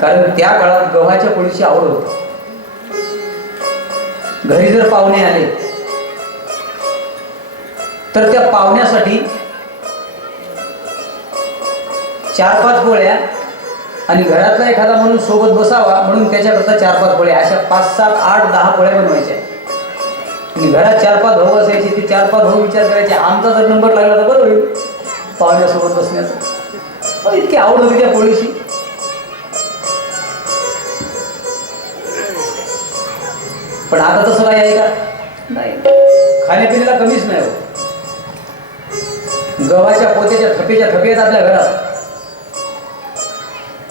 कारण त्या काळात गव्हाच्या पोळीची आवड होती. घरी जर पाहुणे आले तर त्या पाहुण्यासाठी 4-5 पोळ्या आणि घरातला एखादा माणूस सोबत बसावा म्हणून त्याच्याकरता 4-5 पोळ्या, अशा 5-7-8-10 पोळ्या बनवायच्या. आणि घरात 4-5 भाऊ असायचे. ते 4-5 भाऊ विचार करायचे आमचा जर नंबर लागला तर बरं होईल पाहुण्यासोबत बसण्याचा. इतकी आवड होती त्या पोळीची. पण आता तसं काही आहे का? नाही. खाण्यापिण्याला कमीच नाही हो. गव्हाच्या पोत्याच्या थपेच्या थपे आहेत आपल्या घरात.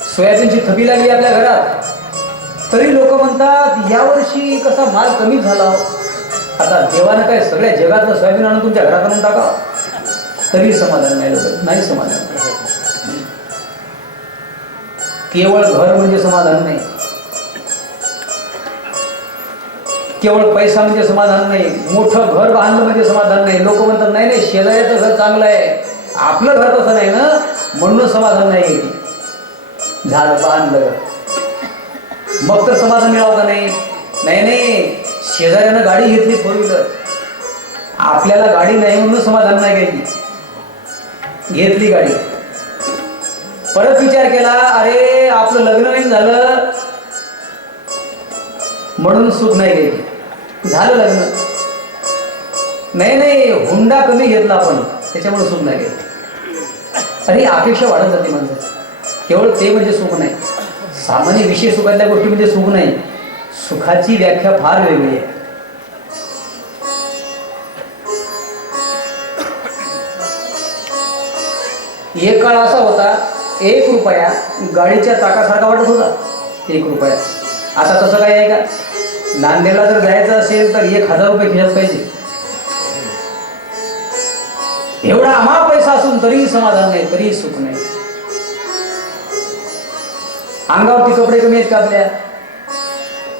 सोयाबीनची थपी लागली आपल्या घरात तरी लोक म्हणतात यावर्षी कसा माल कमी झाला. आता देवानं काय सगळ्या जगातलं सोयाबीन आणून तुमच्या घरात आणून टाका तरी समाधान नाही. लोक नाही समाधान. केवळ घर म्हणजे समाधान नाही, केवळ पैसा म्हणजे समाधान नाही, मोठं घर बांधलं म्हणजे समाधान नाही. लोक म्हणतात नाही नाही शेजाऱ्याचं घर चांगलं आहे, आपलं घर तसं नाही ना म्हणून समाधान नाही. झालं बांधलं मग तर समाधान मिळावं का नाही? नाही नाही शेजाऱ्यानं गाडी घेतली 4 व्हीलर, आपल्याला गाडी नाही म्हणून समाधान नाही घेतली गाडी. परत विचार केला अरे आपलं लग्न नाही झालं म्हणून सुख नाही घ्यायची. झालं लग्न, नाही नाही हुंडा कमी घेतला आपण त्याच्यामुळे सुख नाही घ्यायचं. अरे अपेक्षा वाढत जाते माणसाची. केवळ ते म्हणजे सुख नाही, सामान्य विषय सुखातल्या गोष्टी म्हणजे सुख नाही. सुखाची व्याख्या फार वेगळी आहे. एक काळ असा होता 1 रुपया गाडीच्या चाकासारखा वाटत होता. 1 रुपया. आता तसं काय आहे का? नांदेडला जर जायचं असेल तर 1000 रुपये खिशात पाहिजे. एवढा अमाप पैसा असून तरीही समाधान नाही, तरीही सुख नाही. अंगावरती कपडे कमी आहेत का आपल्या?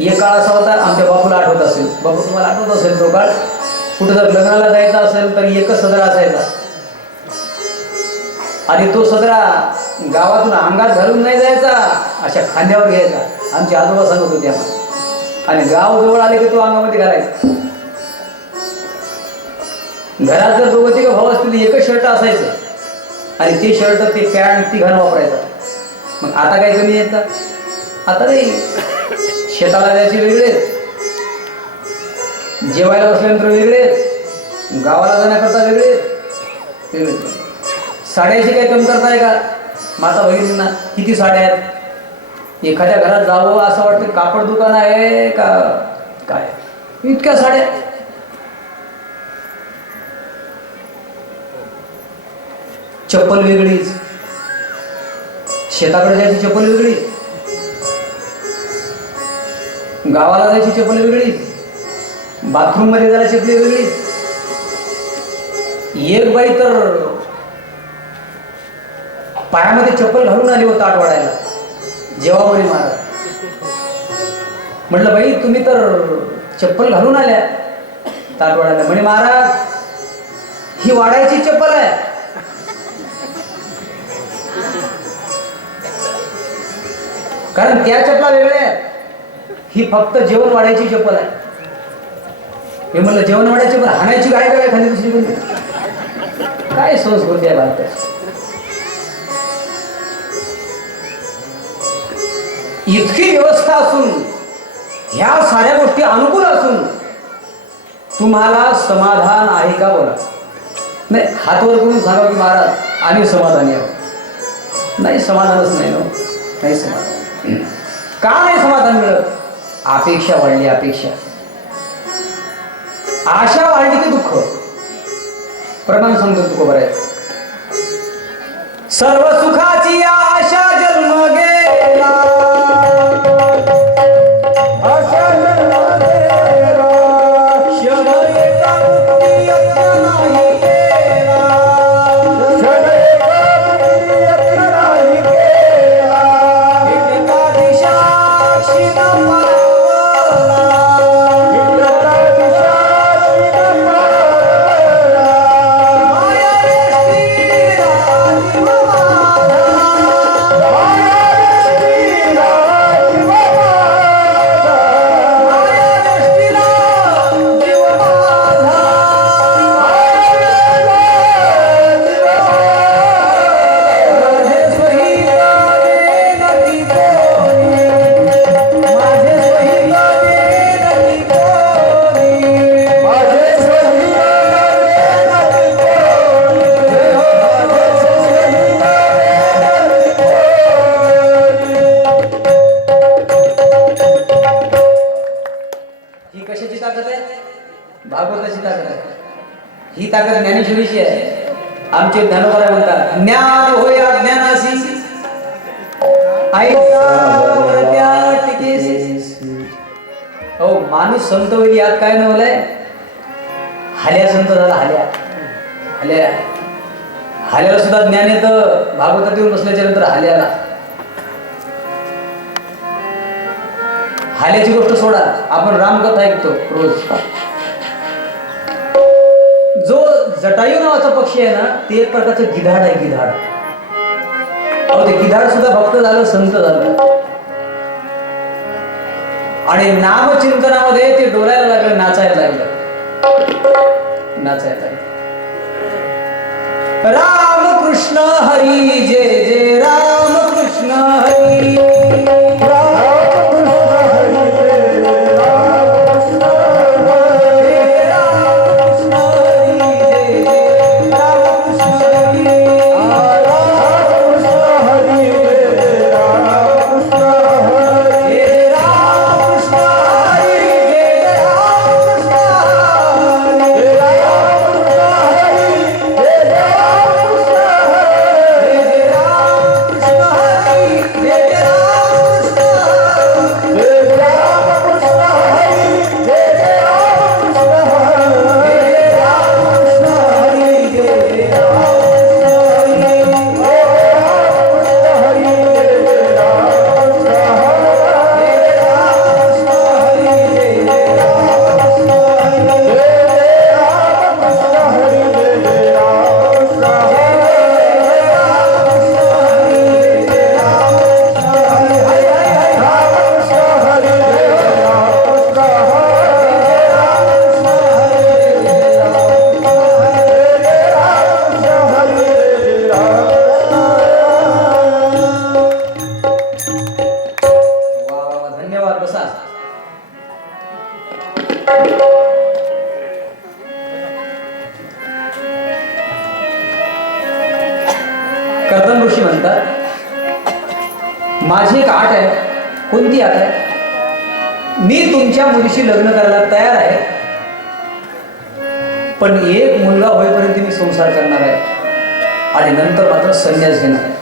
एक काळ असा होता, आमच्या बापूला आठवत असेल, बापू तुम्हाला आठवत असेल तो काळ, कुठं जर लग्नाला जायचं असेल तर एकच सदरा असायचा आणि तो सदरा गावातून अंगात घालून नाही जायचा, अशा खांद्यावर घ्यायचा. आमचे आजोबा सांगत होते आम्हाला. आणि गाव जवळ आले की तो अंगामध्ये घालायचा. घरात जर 2-3 भाऊ असतील एकच शर्ट असायचं आणि ते शर्ट ते पॅन्ट ती घालून वापरायचा. मग आता काय कमी येतं? आता नाही. शेताला जायचे वेगळे, जेवायला बसल्यानंतर वेगळे, गावाला जाण्याकरता वेगळे. साड्याची काही कमी करताय का? माता बहिणींना किती साड्या आहेत. एखाद्या घरात जावं असं वाटतं कापड दुकान आहे का काय, इतक्या साड्या. चप्पल वेगळीच, शेताकडे जायची चप्पल वेगळी, गावाला जायची चप्पल वेगळी, बाथरूम मध्ये जायची चप्पल वेगळी. एक बाई तर पायामध्ये चप्पल घालून आली होती ताट वाढायला जेवावरी महाराज. म्हटलं बाई तुम्ही तर चप्पल घालून आल्या ताट वाढायला. म्हणे महाराज ही वाढायची चप्पल आहे. कारण त्या चपला वेगळ्या आहेत, ही फक्त जेवण वाढायची चप्पल आहे. मी म्हणलं जेवण वाढायचे पण हाणायची काय काय खाली दुसरी कोणती काय संस्कृती आहे भारताची. इतकी व्यवस्था असून ह्या साऱ्या गोष्टी अनुकूल असून तुम्हाला समाधान आहे का बोला. नाही हातवर करून सांगा की महाराज आम्ही समाधानी आहोत. नाही समाधानच नाही ना. नाही समाधान. का नाही समाधान मिळत. अपेक्षा वाढली. अपेक्षा आशा वाढली की दुःख. प्रमाण सांगतो तुको बरं. सर्व सुखाची आशा जन्म गेला. आशा जन्म गेला. क्षण एका मुक्ती नाही गेला. क्षण एका मुक्ती नाही गेला. एका दिशाक्षी न पावला. एका दिशाक्षी न पावला. माया वेष्टी राजी माझा. माया वेष्टी राजी माझा. माया वेष्टीला जीव माझा. माझे सोयी लागे नदी कोणी. माझे सोयी लागे नदी कोणी. माझे सोयी लागे नदी कोणी. माझे सोयी लागे नदी कोणी. ही कशाची ताकद आहे. भागवताची ताकद आहे. ही ताकद ज्ञानेश्वरीची आहे. आमचे ज्ञानोबा म्हणतात ज्ञान होय अज्ञानासी ऐका टिकेसी. हो माणूस संत होईल यात काय नवलंय. हाल्या संत झाला. हाल्या हाल्या हाल्याला सुद्धा ज्ञान येतं. भागवतात येऊन बसल्याच्या नंतर हाल्याला. हाल्याची गोष्ट सोडा. आपण रामकथा ऐकतो रोज. जो जटायू नावाचा पक्षी आहे ना ते एक प्रकारचं गिधाड आहे. गिधाड. अहो ते गिधाड सुद्धा भक्त झालं. संत झालं. आणि नामचिंतनामध्ये ते डोलायला लागलं. नाचायला लागलं. नाचायला लागलं. राम कृष्ण हरी जय जय राम कृष्ण हरी. कर्दम ऋषी म्हणतात माझी एक आट आहे. कोणती आट आहे. मी तुमच्या मुलीशी लग्न करायला तयार आहे पण एक मुलगा होईपर्यंत मी संसार करणार आहे आणि नंतर मात्र संन्यास घेणार आहे.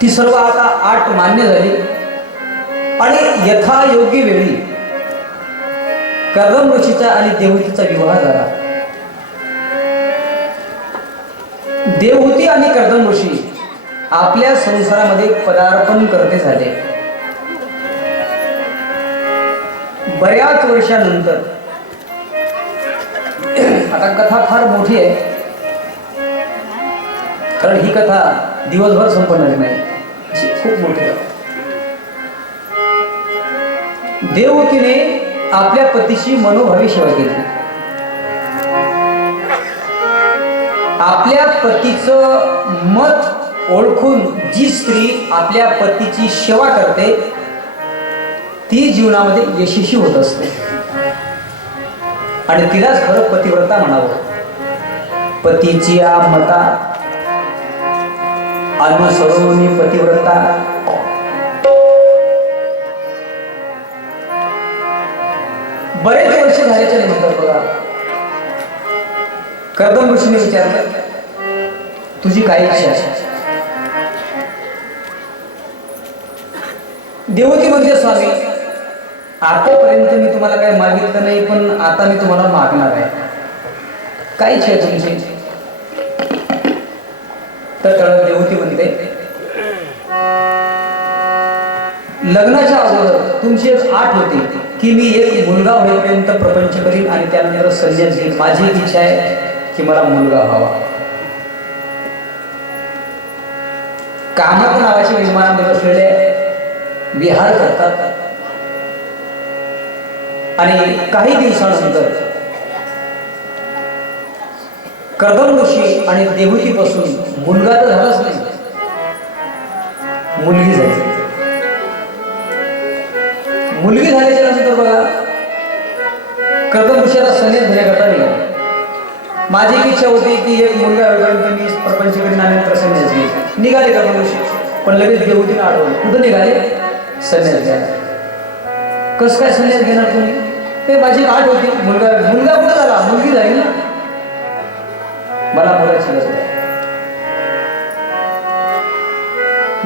ती सर्व आता आट मान्य झाली आणि यथायोग्य वेळी कर्दम ऋषीचा आणि देवहूतीचा विवाह झाला. देवहूती आणि कर्दम ऋषी आपल्या संसारामध्ये पदार्पण करते झाले. बऱ्याच वर्षानंतर आता कथा फार मोठी आहे कारण ही कथा दिवसभर संपणार नाही. अशी खूप मोठी कथा. देवहूतीने आपल्या पतीची मनोभावी सेवा केली. आपल्या पतीचं मत ओळखून जी स्त्री आपल्या पतीची सेवा करते ती जीवनामध्ये यशस्वी होत असते आणि तिलाच खरं पतिव्रता म्हणावं. पतीची मता अनुसरोनी पतिव्रता. बरेच वर्ष झाल्याच्या नंतर बघा कर्दम ऋषीने विचारलं, तुझी काय इच्छा आहे? देवती म्हणजे स्वामी, आतापर्यंत मी तुम्हाला काही मागितलं नाही, पण आता मी तुम्हाला मागणार आहे. काय इच्छा आहे तुमची? तर देवती म्हणते, लग्नाच्या अगोदर तुमची एक आठ होती की मी एक मुलगा होईपर्यंत प्रपंच करीन आणि त्यानंतर संन्यास घेईन. माझी एक इच्छा आहे की मला मुलगा व्हावा. कामत नावाच्या विमानामध्ये बसलेले विहार करतात आणि काही दिवसानंतर कर्दम ऋषी आणि देवतीपासून मुलगा तर झालाच नाही, मुलगी झाली. मुलगी झाल्याच्या नंतर बघा कर्दम ऋषीला संन्यास घेण्याकरता निघाला. माझी एक इच्छा होती की एक मुलगा होईपर्यंत मी प्रपंच करीन आणि नंतर संन्यास घेईन. निघाले कर्दम ऋषी, पण लगेच देवतीने आठवलं. कुठं निघाले? संन्यास घ्यायला. कसं काय संन्यास घेणार तुम्ही? ते माझी आठ होती, मुलगा कुठं झाला? मुलगी झाली ना, मला मुलाची गरज आहे.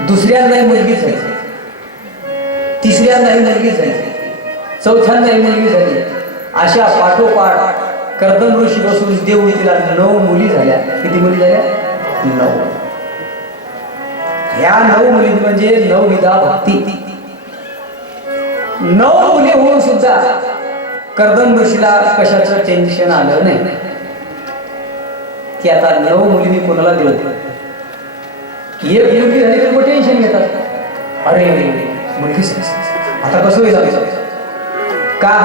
दुसऱ्यांदाही मुलगी झाली, तिसऱ्यांदाही मुलगी झाली, चौथ्यांदाही मुलगी झाली. अशा पाठोपाठ कर्दम ऋषी बसून देवतीला 9 मुली झाल्या. किती मुली झाल्या? 9. ह्या 9 मुली म्हणजे 9 विधा भक्ती. 9 मुली होऊन सुद्धा कर्दम ऋषीला कशाचं टेन्शन आलं नाही की आता 9 मुली मी कोणाला देऊ. एक मुलगी झाली तर टेन्शन घेतात, अरे मुलगी आता कसं होईल? का?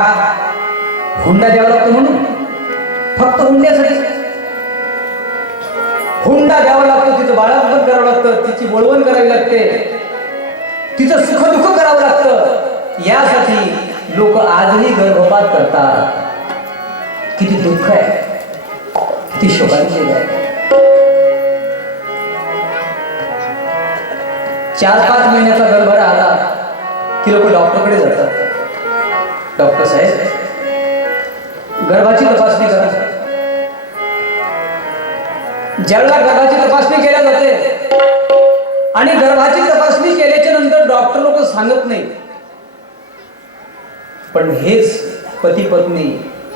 हुंडा द्यावा लागतो म्हणून, फक्त हुंड्यासाठी हुंडा द्यावा लागतो. तिचं बाळंतपण करावं लागतं, तिची वळवण करावी लागते, तिचं सुखदुःख करावं लागतं. यासाठी लोक आजही गर्भपात करतात. किती दुःख आहे, किती शोकांची आहे. 4-5 महिन्याचा गर्भ आला की लोक डॉक्टरकडे जातात. डॉक्टर साहेब गर्भाची तपासणी करा. ज्यावेळेला गर्भाची तपासणी केल्या जाते आणि गर्भाची तपासणी केल्याच्या नंतर डॉक्टर लोक सांगत नाही, पण हेच पती पत्नी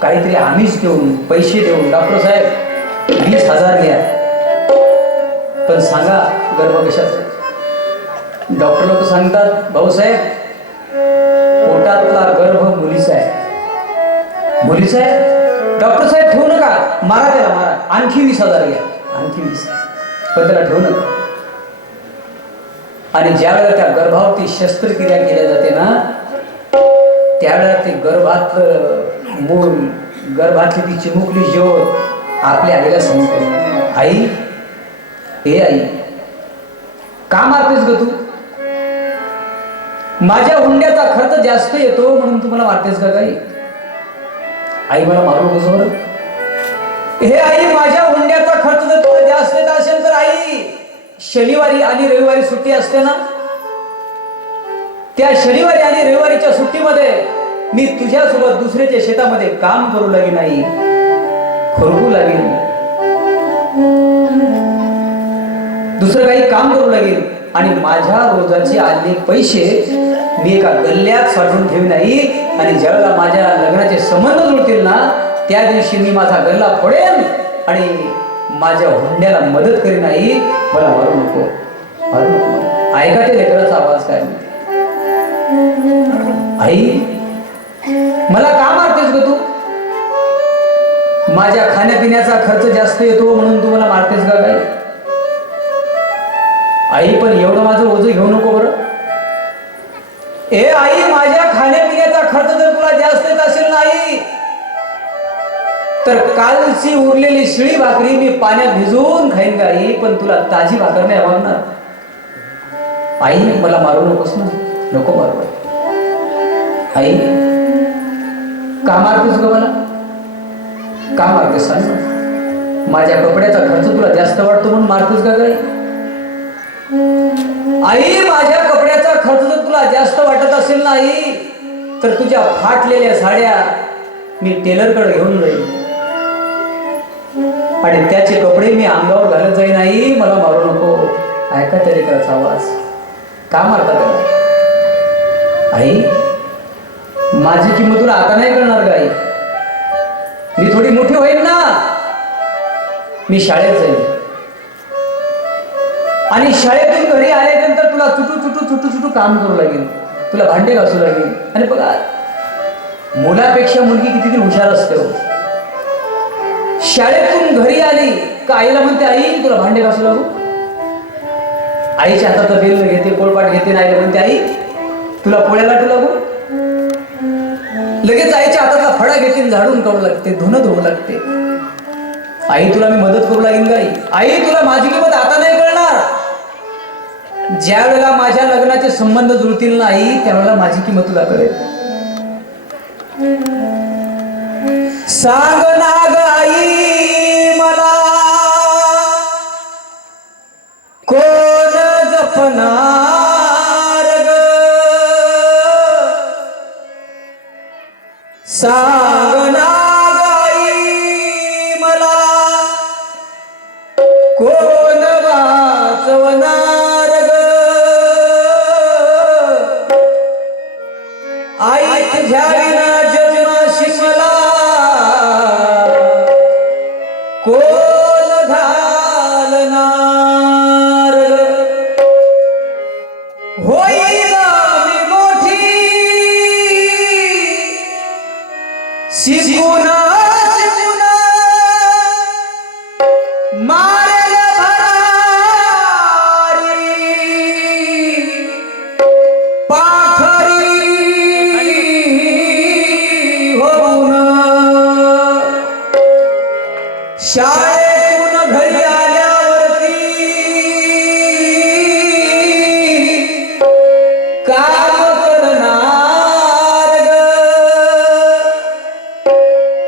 काहीतरी आमिष देऊन पैसे देऊन, डॉक्टर साहेब 20,000 घ्या पण सांगा गर्भ कशाचा. डॉक्टर लोक सांगतात, भाऊसाहेब पोटातला गर्भ मुलीचा आहे. मुलीचा आहे? डॉक्टर साहेब ठेवू नका, मारा त्याला, मारा, आणखी 20,000 घ्या, आणखी 20, पण त्याला ठेवू नका. आणि ज्या वेळेला त्या गर्भावरती शस्त्रक्रिया केल्या जाते ना, त्यावेळेला ते गर्भातलं मूल, गर्भातली ती चिमुकली ज्योत आपल्या आईला सांगते, आई, हे आई, का मारतेस ग तू? माझ्या हुंड्याचा खर्च जास्त येतो म्हणून तुम्हाला मारतेस का काही? आई मला मारू कसं बरं? हे आई, माझ्या हुंड्याचा खर्च जर तुला जास्त येत असेल तर आई, शनिवारी आणि रविवारी सुट्टी असते ना, त्या शनिवारी आणि रविवारीच्या सुट्टीमध्ये मी तुझ्यासोबत दुसऱ्याच्या शेतामध्ये काम करू लागेन आई, खुरपू लागेन, दुसरं काही काम करू लागेल आणि माझ्या रोजाचे आलेले पैसे मी एका गल्ल्यात साठवून ठेवी नाही. आणि ज्यावेळेला माझ्या लग्नाचे संबंध जुळतील ना, त्या दिवशी मी माझा गल्ला फोडेन आणि माझ्या हुंड्याला मदत करीन. आई, मला मारू नको, मारू नको. ऐका ते लेकराचा आवाज काय म्हणते, आई मला का मारतेस ग तू? माझ्या खाण्यापिण्याचा खर्च जास्त येतो म्हणून तू मला मारतेस का काय? आई, पण एवढं माझं ओझं घेऊ नको बरं. ए आई, माझ्या खाण्यापिण्याचा खर्च जर तुला जास्त येत असेल नाही तर कालची उरलेली शिळी भाकरी मी पाण्यात भिजवून खाईन का आई, पण तुला ताजी भाकर नाही आवडणार. आई, मला मारू नकोस ना, नको मारू. आई, का मारतेस ग मला? का मारतेस सांग ना? माझ्या कपड्याचा खर्च तुला जास्त वाटतो म्हणून मारतेस का गाई? आई, माझ्या कपड्याचा खर्च जर तुला जास्त वाटत असेल नाही तर तुझ्या फाटलेल्या साड्या मी टेलरकडे घेऊन जाईन आणि त्याचे कपडे मी अंगावर घालत जाईन. आई, मला मारू नको. ऐका तरी करायचा आवाज. का मारता त्याला? आई, माझी किंमत तुला आता नाही कळणार का आई? मी थोडी मोठी होईन ना, मी शाळेत जाईन आणि शाळेतून घरी आल्यानंतर तुला चुटू काम करू लागेल, तुला भांडे घासू लागेल. आणि बघा, मुलापेक्षा मुलगी किती हुशार असते हो. शाळेतून घरी आली का आईला म्हणते, आई तुला भांडे घासू लागू. आईच्या हातात बेल घेते, पोळपाट घेते, आईला म्हणते, आई तुला पोळ्या लाटू लागू. लगेच आईच्या हातातला फडा घेते, झाडून करू लागते, धुणं धुवू लागते. आई, तुला मी मदत करू लागेल का? आई, तुला माझी किंमत आता नाही कळणार. ज्या वेळेला माझ्या लग्नाचे संबंध जुळतील नाही त्यावेळेला माझी किंमत तुला कळेल. सांग ना ग आई मला, कोण जपणार ग? सांग ना ग आई मला, कोण वाचवणार ग? आई, तुझ्या विना जन्माशी मला कोण घालणार ग? होईल मी मोठी शिकून मारेल भरारी पाखरी होऊन शाळेतून घरी आल्यावरती काम करणार ग.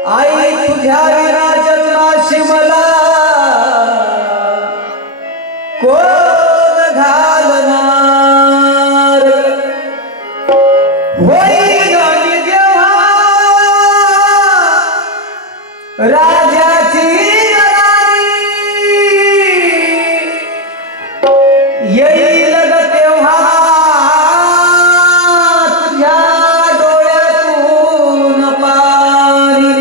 आई, तुझ्या विना जन्माशी मला कोण घालणार? होईल मी जेव्हा राजाची येईल ग तेव्हा तुझ्या डोळ्यातून पाणी.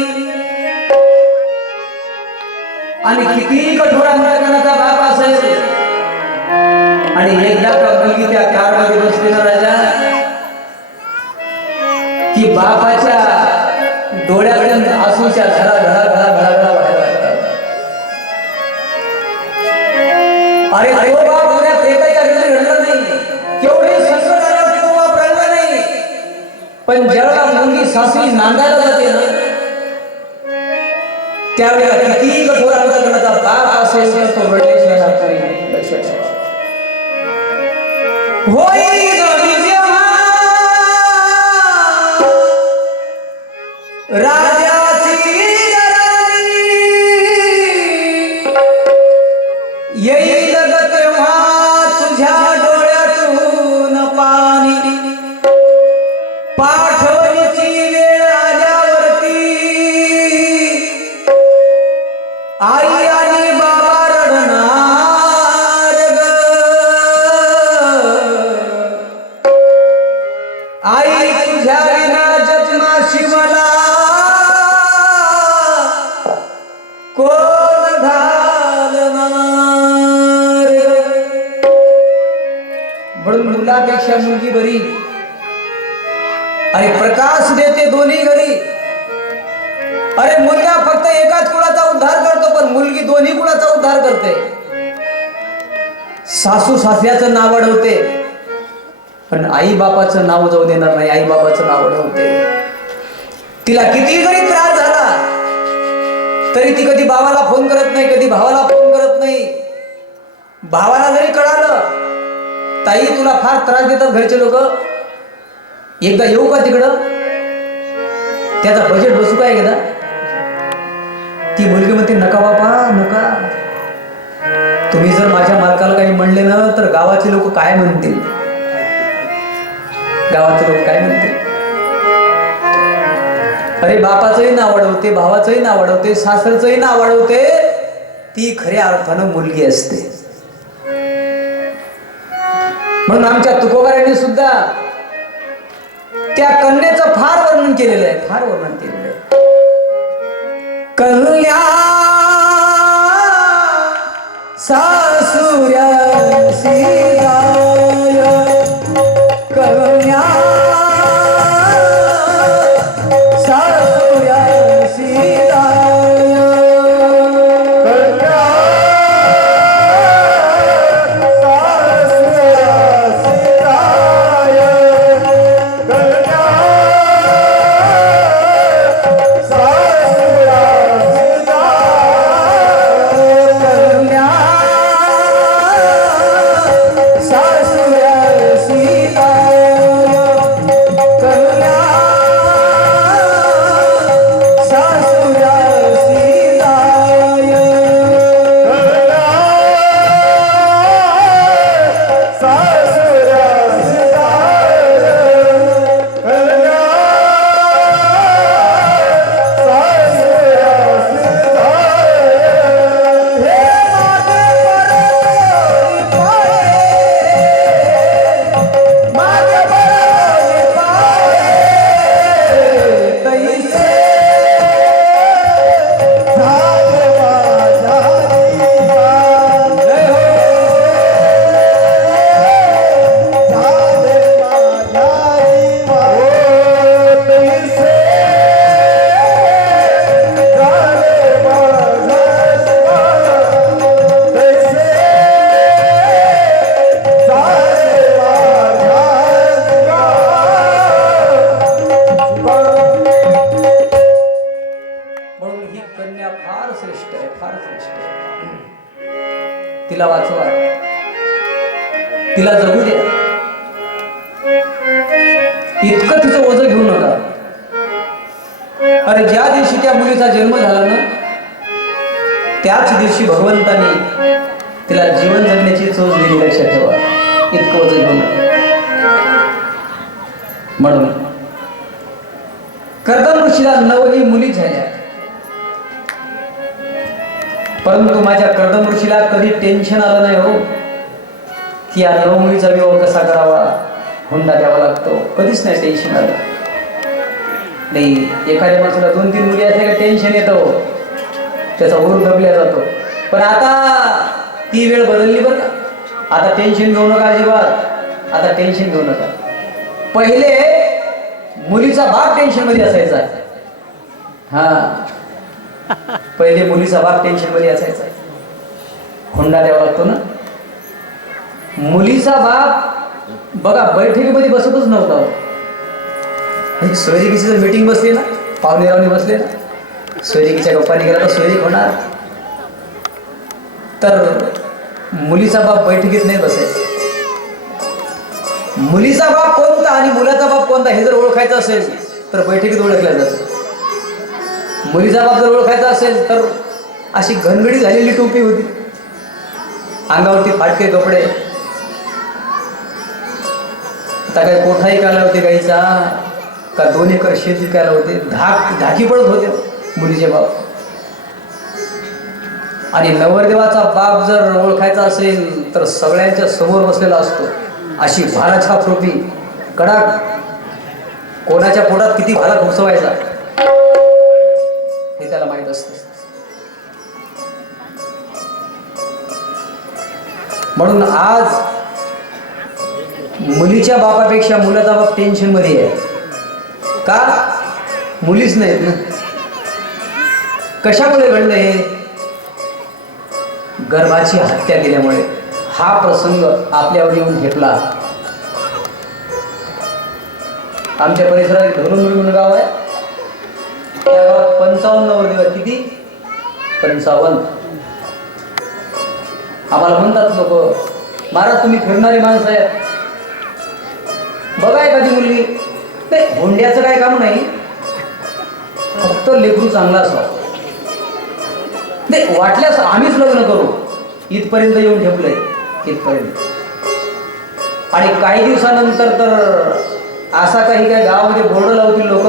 आणि किती कठोर अंतकरणाचा बाप असेल आणि एकदा का मुलगी त्या कारमध्ये बसली ना राजा, की बापाच्या डोळ्यातून आसूच्या घडा घडा घडा घडा घडा व्हायला लागतात. अरे तो बाप उद्या प्रेताच्या घरी घडला नाही, केवढे संकट आलं की तो बाप रडला नाही. पण ज्यावेळेला मुलगी सासरी नांदायला जाते ना त्यावेळेला किती कठोर अंतकरणाचा बाप असेल तर तो रडल्याशिवाय राहत नाही. लक्षात ठेवा. होईल मी जेव्हा राजाची राणी, येईल ग तेव्हा तुझ्या डोळ्यातून पाणी. पाठवणीची वेळ आल्यावरती आई आणि बाबा रडणार ग. आई, तुझ्या विना जन्माशी मला कोण घालणार? म्हणून मुलापेक्षा मुलगी बरी. अरे प्रकाश देते दोन्ही घरी. अरे मुलगा फक्त एकाच कुळाचा उद्धार करतो पण मुलगी दोन्ही कुळाचा उद्धार करते. सासू सासऱ्याचं नाव अडवते पण आई बापाचं नाव जाऊ देणार नाही, आई बापाचं नाव अडवते. तिला किती जरी त्रास झाला तरी ती कधी बाबाला फोन करत नाही, कधी भावाला फोन करत नाही. भावाला जरी कळालं ताई तुला फार त्रास देतात घरचे लोक, एकदा येऊ का तिकडं, त्याचा बजेट बसू काय एकदा. ती मुलगी म्हणते नका बाबा नका, तुम्ही जर माझ्या मालकाला काही म्हणले ना तर गावाचे लोक काय म्हणतील, गावाचे लोक काय म्हणतील. अरे बापाचंही नाव वाढवते, भावाचंही नाव वाढवते, सासरचंही नाव वाढवते. ती खऱ्या अर्थानं मुलगी असते. म्हणून आमच्या तुकोबारांनी सुद्धा त्या कन्येचं फार वर्णन केलेलं आहे, फार वर्णन केलेलं आहे. कन्या सासुर्या सीताय, कन्या सासुर्या सीताय, कन्या सासुर्या सीताय, कन्या सासुर्या तिला वाचवा, तिला जगू द्या. इतकं तिचं ओझं घेऊ नका. अरे ज्या दिवशी त्या मुलीचा जन्म झाला ना त्याच दिवशी भगवंताने तिला जीवन जगण्याची चोच दिली, लक्षात ठेवा. इतकं ओझं घेऊ नका. म्हणून कर्दम ऋषीला 9 मुली झाल्या, परंतु माझ्या कर्दम ऋषीला कधी टेन्शन आलं नाही हो की या 9 मुलीचा विवाह कसा करावा, हुंडा द्यावा लागतो. कधीच नाही टेन्शन आलं नाही. एखाद्या माणसाला 2-3 मुली असल्या का टेन्शन येतं, त्याचा ओढ दबल्या जातो. पण आता ती वेळ बदलली बरं का. आता टेन्शन घेऊ नका अजिबात, आता टेन्शन घेऊ नका. पहिले मुलीचा बाप टेन्शन मध्ये असायचा. पहिले मुलीचा बाप टेन्शन मध्ये असायचा, हुंडा द्यावा लागतो ना. मुलीचा बाप बघा बैठकीमध्ये बसतच नव्हता. सोयरिकीची जर मीटिंग बसली ना, पाहुणेरावणी बसले ना, सोयरिकीच्या गप्पाने गेला तर सोयरीक होणार, तर मुलीचा बाप बैठकीत नाही बसायचा. मुलीचा बाप कोणता आणि मुलाचा बाप कोणता हे जर ओळखायचं असेल तर बैठकीत ओळखल्या जातं. मुलीचा बाप जर ओळखायचा असेल तर अशी घनगडी झालेली टोपी होती, अंगावरती फाटके कपडे, आता काय कोठा ऐकायला होते गाईचा का 2 एकर शेत विकायला होते, धाकी पडत होते मुलीचे बाप. आणि नवरदेवाचा बाप जर ओळखायचा असेल तर सगळ्यांच्या समोर बसलेला असतो, अशी भालाछाप टोपी, कडाक, कोणाच्या पोटात किती भाला घुसवायचा हे त्याला माहित असतं. म्हणून आज मुलीच्या बापापेक्षा मुलाचा बाप टेन्शन मध्ये आहे. का? मुलीच नाहीत ना. कशामुळे घडलं हे? गर्भाची हत्या केल्यामुळे. हा प्रसंग आपल्यावर येऊन ठेपला. आमच्या परिसरात धोलुंबरी म्हणून गाव आहे, त्या गावात 55 नवरदेव आहेत. किती? 55. आम्हाला म्हणतात लोक, महाराज तुम्ही फिरणारी माणसं आहेत, बघा एखादी मुलगी. ते हुंड्याचं काय काम नाही, फक्त लेकरू चांगला असावं. ते वाटल्यास आम्हीच लग्न करू इथपर्यंत येऊन ठेवलंय, इथपर्यंत. आणि काही दिवसानंतर तर असा काही काय गावामध्ये बोर्ड लावतील लोक,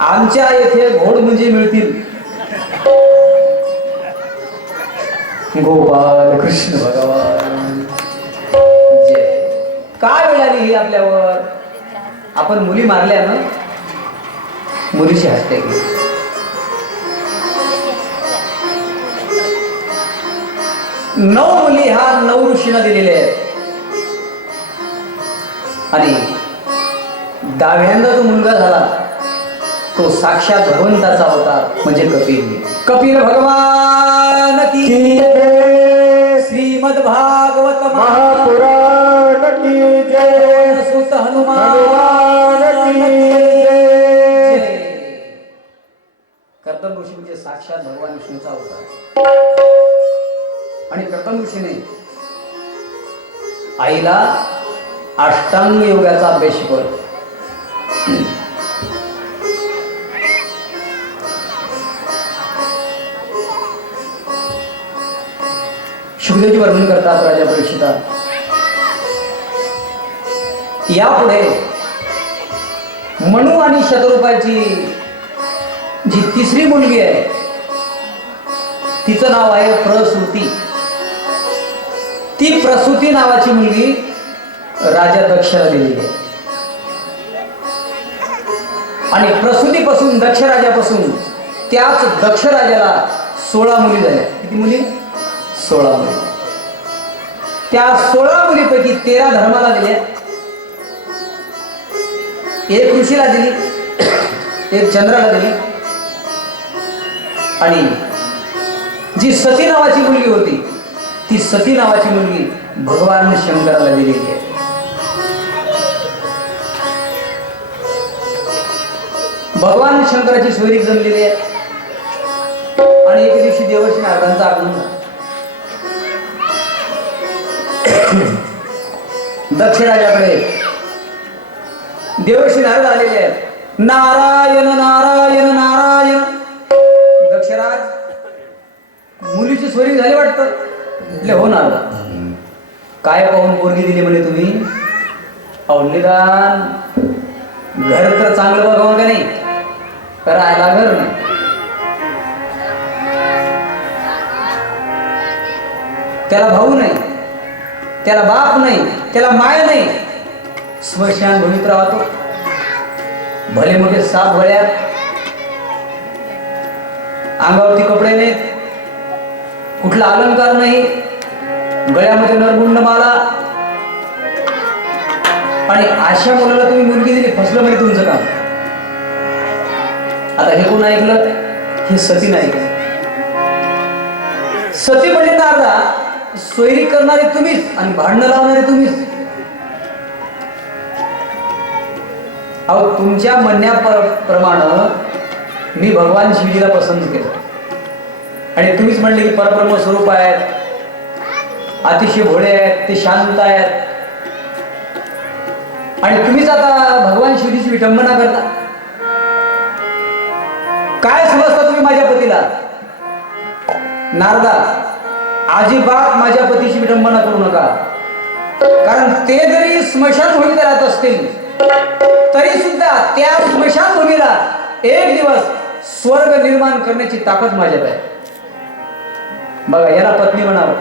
आमच्या येथे घोड म्हणजे मिळतील. गोपाल कृष्ण भगवान जय. काय वेळ आली ही आपल्यावर? आपण मुली मारल्या ना, मुलीची हत्या केली. 9 मुली हा 9 ऋषींना दिलेल्या आहेत. आणि 10व्यांदा जो मुलगा झाला तो साक्षात भगवंताचा अवतार म्हणजे कपिल. कपिल भगवान की जय. श्रीमद भागवत महापुराण की जय. सुत हनुमान हनुमान की जय. जय. कर्दम ऋषी म्हणजे साक्षात भगवान विष्णूचा अवतार. आणि कर्दम ऋषीने आईला अष्टांग योगाचा अभ्यास शिकवला. शुभदेवजी वर्णन करतात राजा परीक्षिता, यापुढे मनू आणि शतरूपाची जी तिसरी मुलगी आहे तिचं नाव आहे प्रसूती. ती प्रसूती नावाची मुलगी राजा दक्षला दिलेली आहे. आणि प्रसूतीपासून दक्ष राजापासून त्याच दक्ष राजाला 16 मुली झाल्या. किती मुली? 16 मुली. त्या 16 मुलीपैकी 13 धर्माला दिल्या, 1 ऋषीला दिली, 1 चंद्राला दिली. आणि जी सती नावाची मुलगी होती ती सती नावाची मुलगी भगवान शंकराला दिलेली आहे. भगवान शंकराची सोयरीक जमलेली आहे. आणि एके दिवशी देवर्षी नारदांचा आगमन झाला. दक्ष राजाकडे देवर्षी नारद आलेले आहेत. नारायण नारायण नारायण. दक्षराज, मुलीची सोयरीक झाली वाटतं. म्हटले हो नारदा. काय पाहून पोरगी दिली म्हणे तुम्ही? निदान घर तर चांगलं बघावं का नाही? करायला घर नाही. त्याला भाऊ नाही, त्याला बाप नाही, त्याला माय नाही. स्मशान भूमीत राहतो. भले मोठे साप गळ्यात, अंगावरती कपडे नाहीत, कुठला अलंकार नाही, गळ्यामध्ये नरमुंड माला. आणि अशा मुलाला तुम्ही मुलगी दिली, फसलं म्हणजे तुमचं काम. आता हे कोण ऐकलं? हे सतीने ऐकलं. सती म्हणजे नारदा, सोयरी करणारे तुम्हीच आणि भांडणं लावणारे तुम्हीच. अहो, तुमच्या म्हणण्याप्रमाणे मी भगवान शिवजीला पसंत केलं आणि तुम्हीच म्हणले की परब्रह्म स्वरूप आहेत, अतिशय भोळे आहेत, ते शांत आहेत. आणि तुम्हीच आता भगवान शिवजीची विटंबना करता. काय समजता तुम्ही माझ्या पतीला? नारदा, अजिबात माझ्या पतीची विटंबना करू नका. कारण ते जरी स्मशानभूमीत राहत असतील तरी सुद्धा त्या स्मशानभूमीला एक दिवस स्वर्ग निर्माण करण्याची ताकद माझ्यात आहे. बघा, याला पत्नी म्हणावं.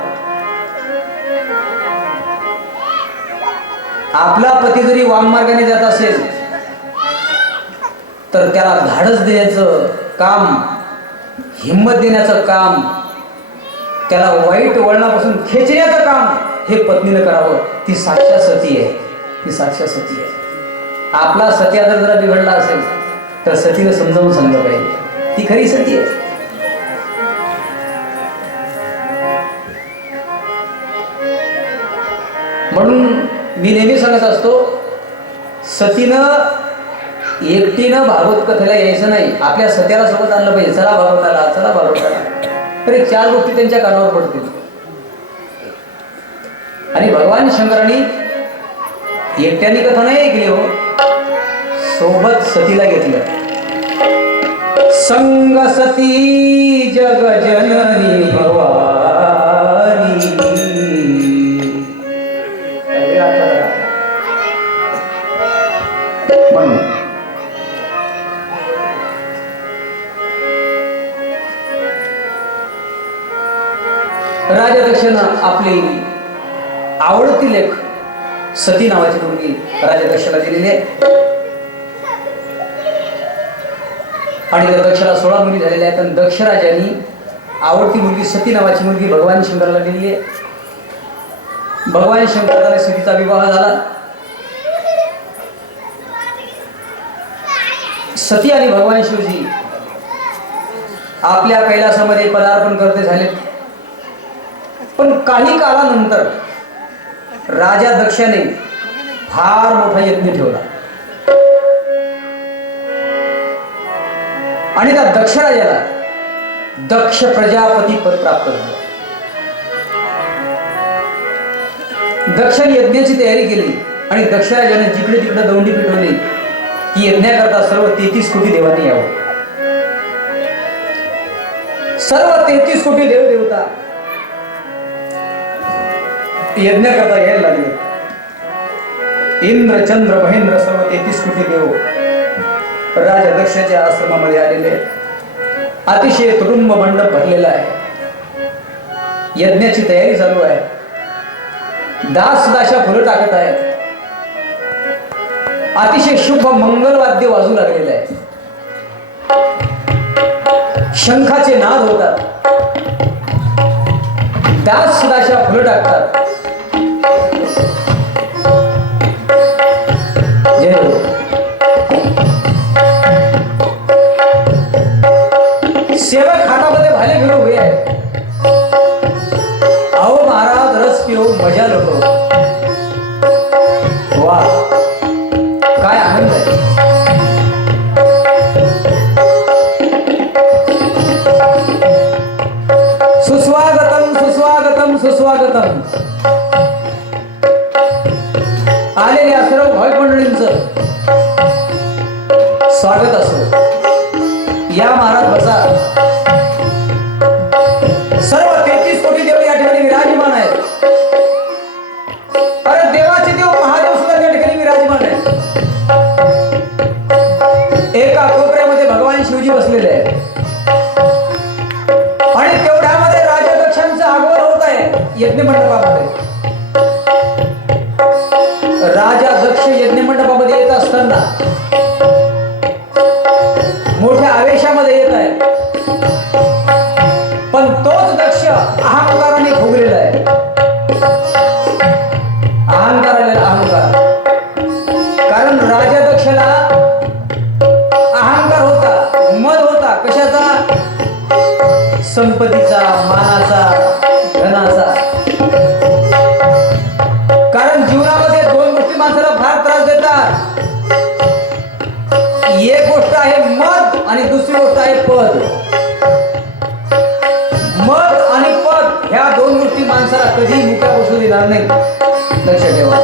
आपला पती जरी वाममार्गाने जात असेल तर त्याला धाडस देण्याचं काम, हिंमत देण्याचं काम, त्याला वाईट वळणापासून खेचण्याचं काम हे पत्नीनं करावं. ती साक्षात सती आहे. ती साक्षात सती आहे. आपला सत्या जर बिघडला असेल तर सतीनं समजावून सांगलं पाहिजे, ती खरी सती आहे. म्हणून मी नेहमी सांगत असतो सतीनं एकटीनं भागवत कथेला यायचं नाही, आपल्या सत्याला सोबत आणलं पाहिजे. चला भागवताला, चला भागवताला. तरी 4 गोष्टी त्यांच्या कानावर पडतील. आणि भगवान शंकरांनी एकट्याने कथा नाही ऐकली हो, सोबत सतीला घेतलं. संग सती जग जननी भवानी. म्हणून राजा दक्षानं आपली आवडती लेख सती नावाची मुलगी राजा दक्षाला दिलेली आहे. आणि त्या दक्षाला 16 मुली झालेल्या आहेत. आणि दक्ष राजांनी आवडती मुलगी सती नावाची मुलगी भगवान शंकराला दिलेली आहे. भगवान शंकराला सतीचा विवाह झाला. सती आणि भगवान शिवजी आपल्या कैलासामध्ये पदार्पण करते झाले. पण काही काळानंतर राजा दक्षाने फार मोठा यज्ञ ठेवला. आणि त्या दक्ष राजाला दक्ष प्रजापती पद प्राप्त झालं. दक्षाने यज्ञाची तयारी केली आणि दक्ष राजाने जिकडे तिकडे दौंडी पिटवली की यज्ञाकरता सर्व 33 कोटी देवांनी यावं. सर्व 33 कोटी देव देवता यज्ञाकरता यायला लागले. इंद्र चंद्र महेंद्र सर्व 33 कोटी देव राजा दक्षाच्या आश्रमामध्ये आलेले. अतिशय तुडुंब मंडप भरलेला आहे. यज्ञाची तयारी चालू आहे. दास दाशा फुलं टाकत आहेत. अतिशय शुभ मंगल वाद्य वाजू लागलेलं आहे. शंखाचे नाद होतात. दास दाशा फुलं टाकतात. जय हो. सेवक हातामध्ये भाले घेऊन उभे आहे. अहो महाराज रस पिओ मजा लुटो. वा काय आनंद आहे. सुस्वागतम सुस्वागतम सुस्वागतम. आलेल्या सर्व भाविक मंडळींचं स्वागत असो. या महाराज बसा. सर्व 33 कोटी देव या ठिकाणी विराजमान आहेत. अरे देवाचे देव महादेव सुद्धा या ठिकाणी विराजमान आहेत. एका कोपऱ्यामध्ये भगवान शिवजी बसलेले आहेत. आणि तेवढ्यामध्ये राजा दक्षांचं आगमन होत आहे यज्ञ मंडपामध्ये. राजा दक्ष यज्ञ मंडपामध्ये येत असताना मोठ्या आवेशामध्ये येत आहे. पण तोच दक्ष अहंकाराने फुगलेला आहे. अहंकार आलेला अहंकार. कारण राजा दक्षाला अहंकार होता, मद होता. कशाचा? संपत्तीचा, मानाचा, धनाचा. कारण जीवनामध्ये 2 गोष्टी माणसाला फार त्रास देतात. एक गोष्ट आहे मद आणि दुसरी गोष्ट आहे पद. मद आणि पद ह्या 2 गोष्टी माणसाला कधी मुक्या बसू देणार नाही. लक्षात ठेवा.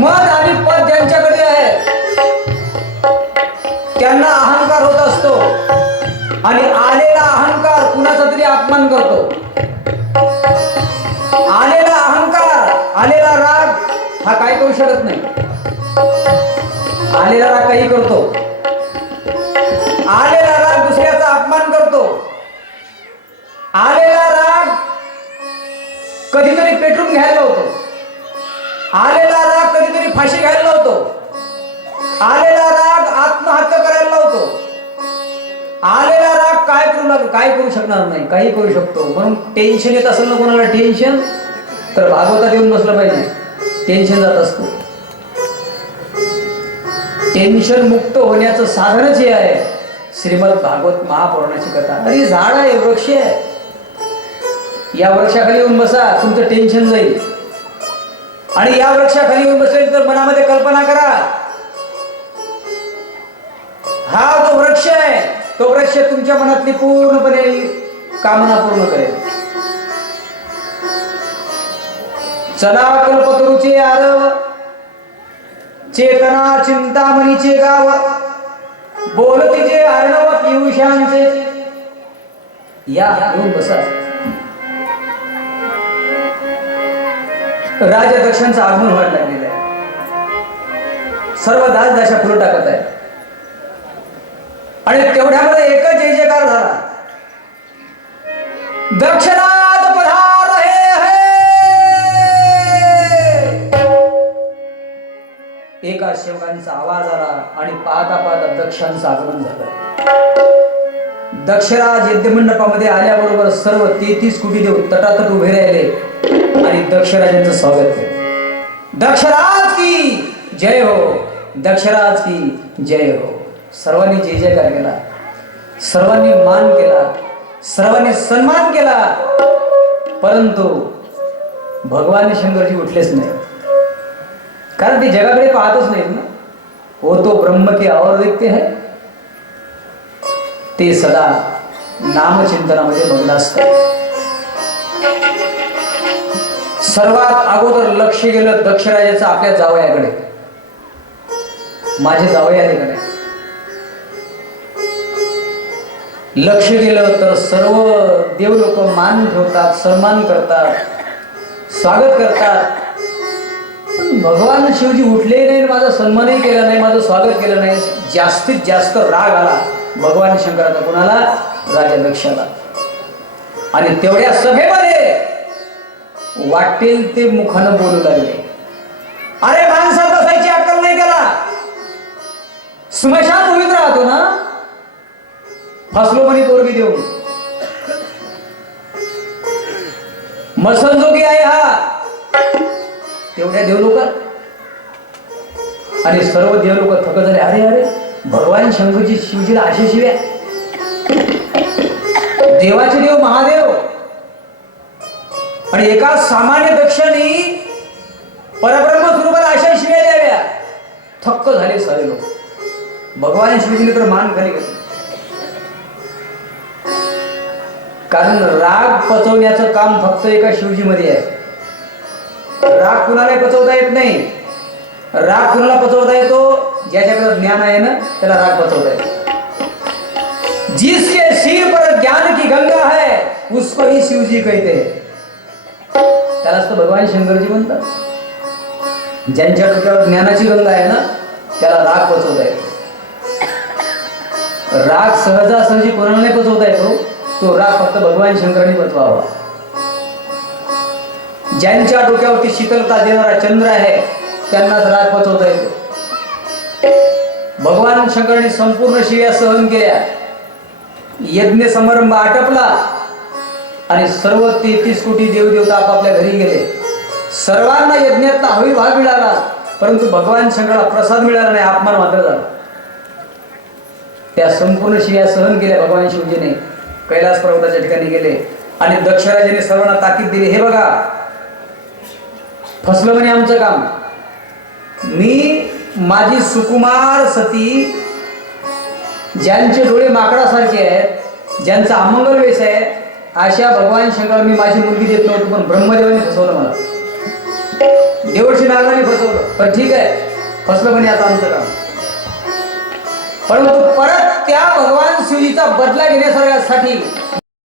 मद आणि पद ज्यांच्याकडे आहे त्यांना अहंकार होत असतो. आणि आलेला अहंकार कुणाचा तरी अपमान करतो. आलेला अहंकार, आलेला राग हा काय करू शकत नाही. आलेला राग काही करतो. आलेला राग दुसऱ्याचा अपमान करतो. आलेला राग कधीतरी पेटून घ्यायला होतो. आलेला राग कधीतरी फाशी घ्यायला लावतो. आलेला राग आत्महत्या करायला लावतो. आलेला राग काय करू शकणार नाही, काही करू शकतो. म्हणून टेन्शन येत असेल ना कोणाला टेन्शन, तर भागवतात येऊन बसलं पाहिजे. टेन्शन जात असतं. टेन्शन मुक्त होण्याचं साधनच हे आहे श्रीमद भागवत महापुराणाची कथा. अरे झाड आहे, वृक्ष आहे. या वृक्षाखाली येऊन बसा, तुमचं टेन्शन जाईल. आणि या वृक्षाखाली येऊन बसले तर मनामध्ये कल्पना करा, हा जो वृक्ष आहे तो वृक्ष तुमच्या मनातली पूर्णपणे कामना पूर्ण करेल. चला कल्पतरूचे आरव, चेतना चिंतामणीचे गाव, बोलतीचे अर्णव पियुषांचे. या येऊन बसा. राजा दक्षांचं आगमन व्हायला लागलेलं आहे. सर्व दास दाशा फुलं टाकत आहे आणि तेवढ्यामध्ये एकच जय जयकार झाला. दक्षराज पधार हे. एका सेवकांचा आवाज आला आणि पाहता पाहता दक्षांचं आगमन झालं. दक्षराज यज्ञमंडपामध्ये आल्याबरोबर सर्व 33 कोटी देव तटातट उभे राहिले आणि दक्षराजांचं स्वागत केलं. दक्षराज की जय हो, दक्षराज की जय हो. सर्वांनी जय जयकार केला, सर्वांनी मान केला, सर्वांनी सन्मान केला. परंतु भगवान शंकरजी उठलेच नाही, कारण ते जगाकडे पाहतच नाहीत ना. वो तो ब्रह्म के और देखते हैं. ते सदा नामचिंतनामध्ये मग्न असतात. सर्वात अगोदर लक्ष गेलं दक्षराजाचं आपल्या जावयाकडे. माझे जावई आले का नाही. लक्ष गेलं तर सर्व देव लोक मान ठेवतात, सन्मान करतात, स्वागत करतात. भगवान शिवजी उठले नाही, माझा सन्मानही केला नाही, माझं स्वागत केलं नाही. जास्तीत जास्त राग आला भगवान शंकराचा. कोणाला? राजा दक्षाला. आणि तेवढ्या सभेमध्ये वाटेल ते मुखानं बोलू लागले. अरे माणसात बसायची अक्कल नाही त्याला. स्मशान भूमीत राहतो ना, फसलो म्हणे पोरगी देऊन. मसलजोगी आहे हा. तेवढ्या देवलोकात आणि सर्व देवलोक थक झाले. अरे अरे भगवान शंकरजी शिवजीला अशा शिव्या. देवाचे देव महादेव आणि एका सामान्य दक्षाने परब्रह्म स्वरूपाला अशा शिव्या द्याव्या. थक्क झाले सारे लोक. भगवान शिवजीने तर मान खाली घेतली, कारण राग पचवण्याचं काम फक्त एका शिवजीमध्ये आहे. राग कुणालाही पचवता येत नाही. राग कुणाला पचवता येतो? ज्याच्याकडे ज्ञान आहे ना, त्याला राग पचवता येतो. जिसके सिर पर ज्ञान की गंगा है उसको ही शिवजी कहते हैं. त्यालाच तर भगवान शंकरजी म्हणतात. ज्यांच्या डोक्यावर ज्ञानाची गंगा आहे ना, त्याला राग पचवता येतो. राग सहजासहजी कोणाला नाही पचवता येतो. तो राग फक्त भगवान शंकरांनी पचवावा. ज्यांच्या डोक्यावरती शीतलता देणारा चंद्र आहे त्यांनाच राग पचवता येतो. भगवान शंकरांनी संपूर्ण शिव्या सहन केल्या. यज्ञ समारंभ आटपला आणि सर्व 33 कोटी देवदेवता आपापल्या घरी गेले. सर्वांना यज्ञातला हवी भाग मिळाला, परंतु भगवान शंकराला प्रसाद मिळाला नाही, अपमान मात्र झाला. त्या संपूर्ण शिव्या सहन केल्या भगवान शिवजीने. कैलास पर्वताच्या ठिकाणी गेले आणि दक्षराजाने सर्वांना ताकीद दिली. हे बघा, फसलं म्हणे आमचं काम. मी माझी सुकुमार सती, ज्यांचे डोळे माकडासारखे आहेत, ज्यांचा अमंगल वेश आहे, अशा भगवान शंकर मी माझी मुलगी देत नव्हतो. पण ब्रह्मदेवाने फसवलं मला, देवर्षी नारदाने फसवलं. पण ठीक आहे, फसलं म्हणे आता आमचं काम. परंतु परत त्या भगवान शिवजीचा बदला घेण्यासाठी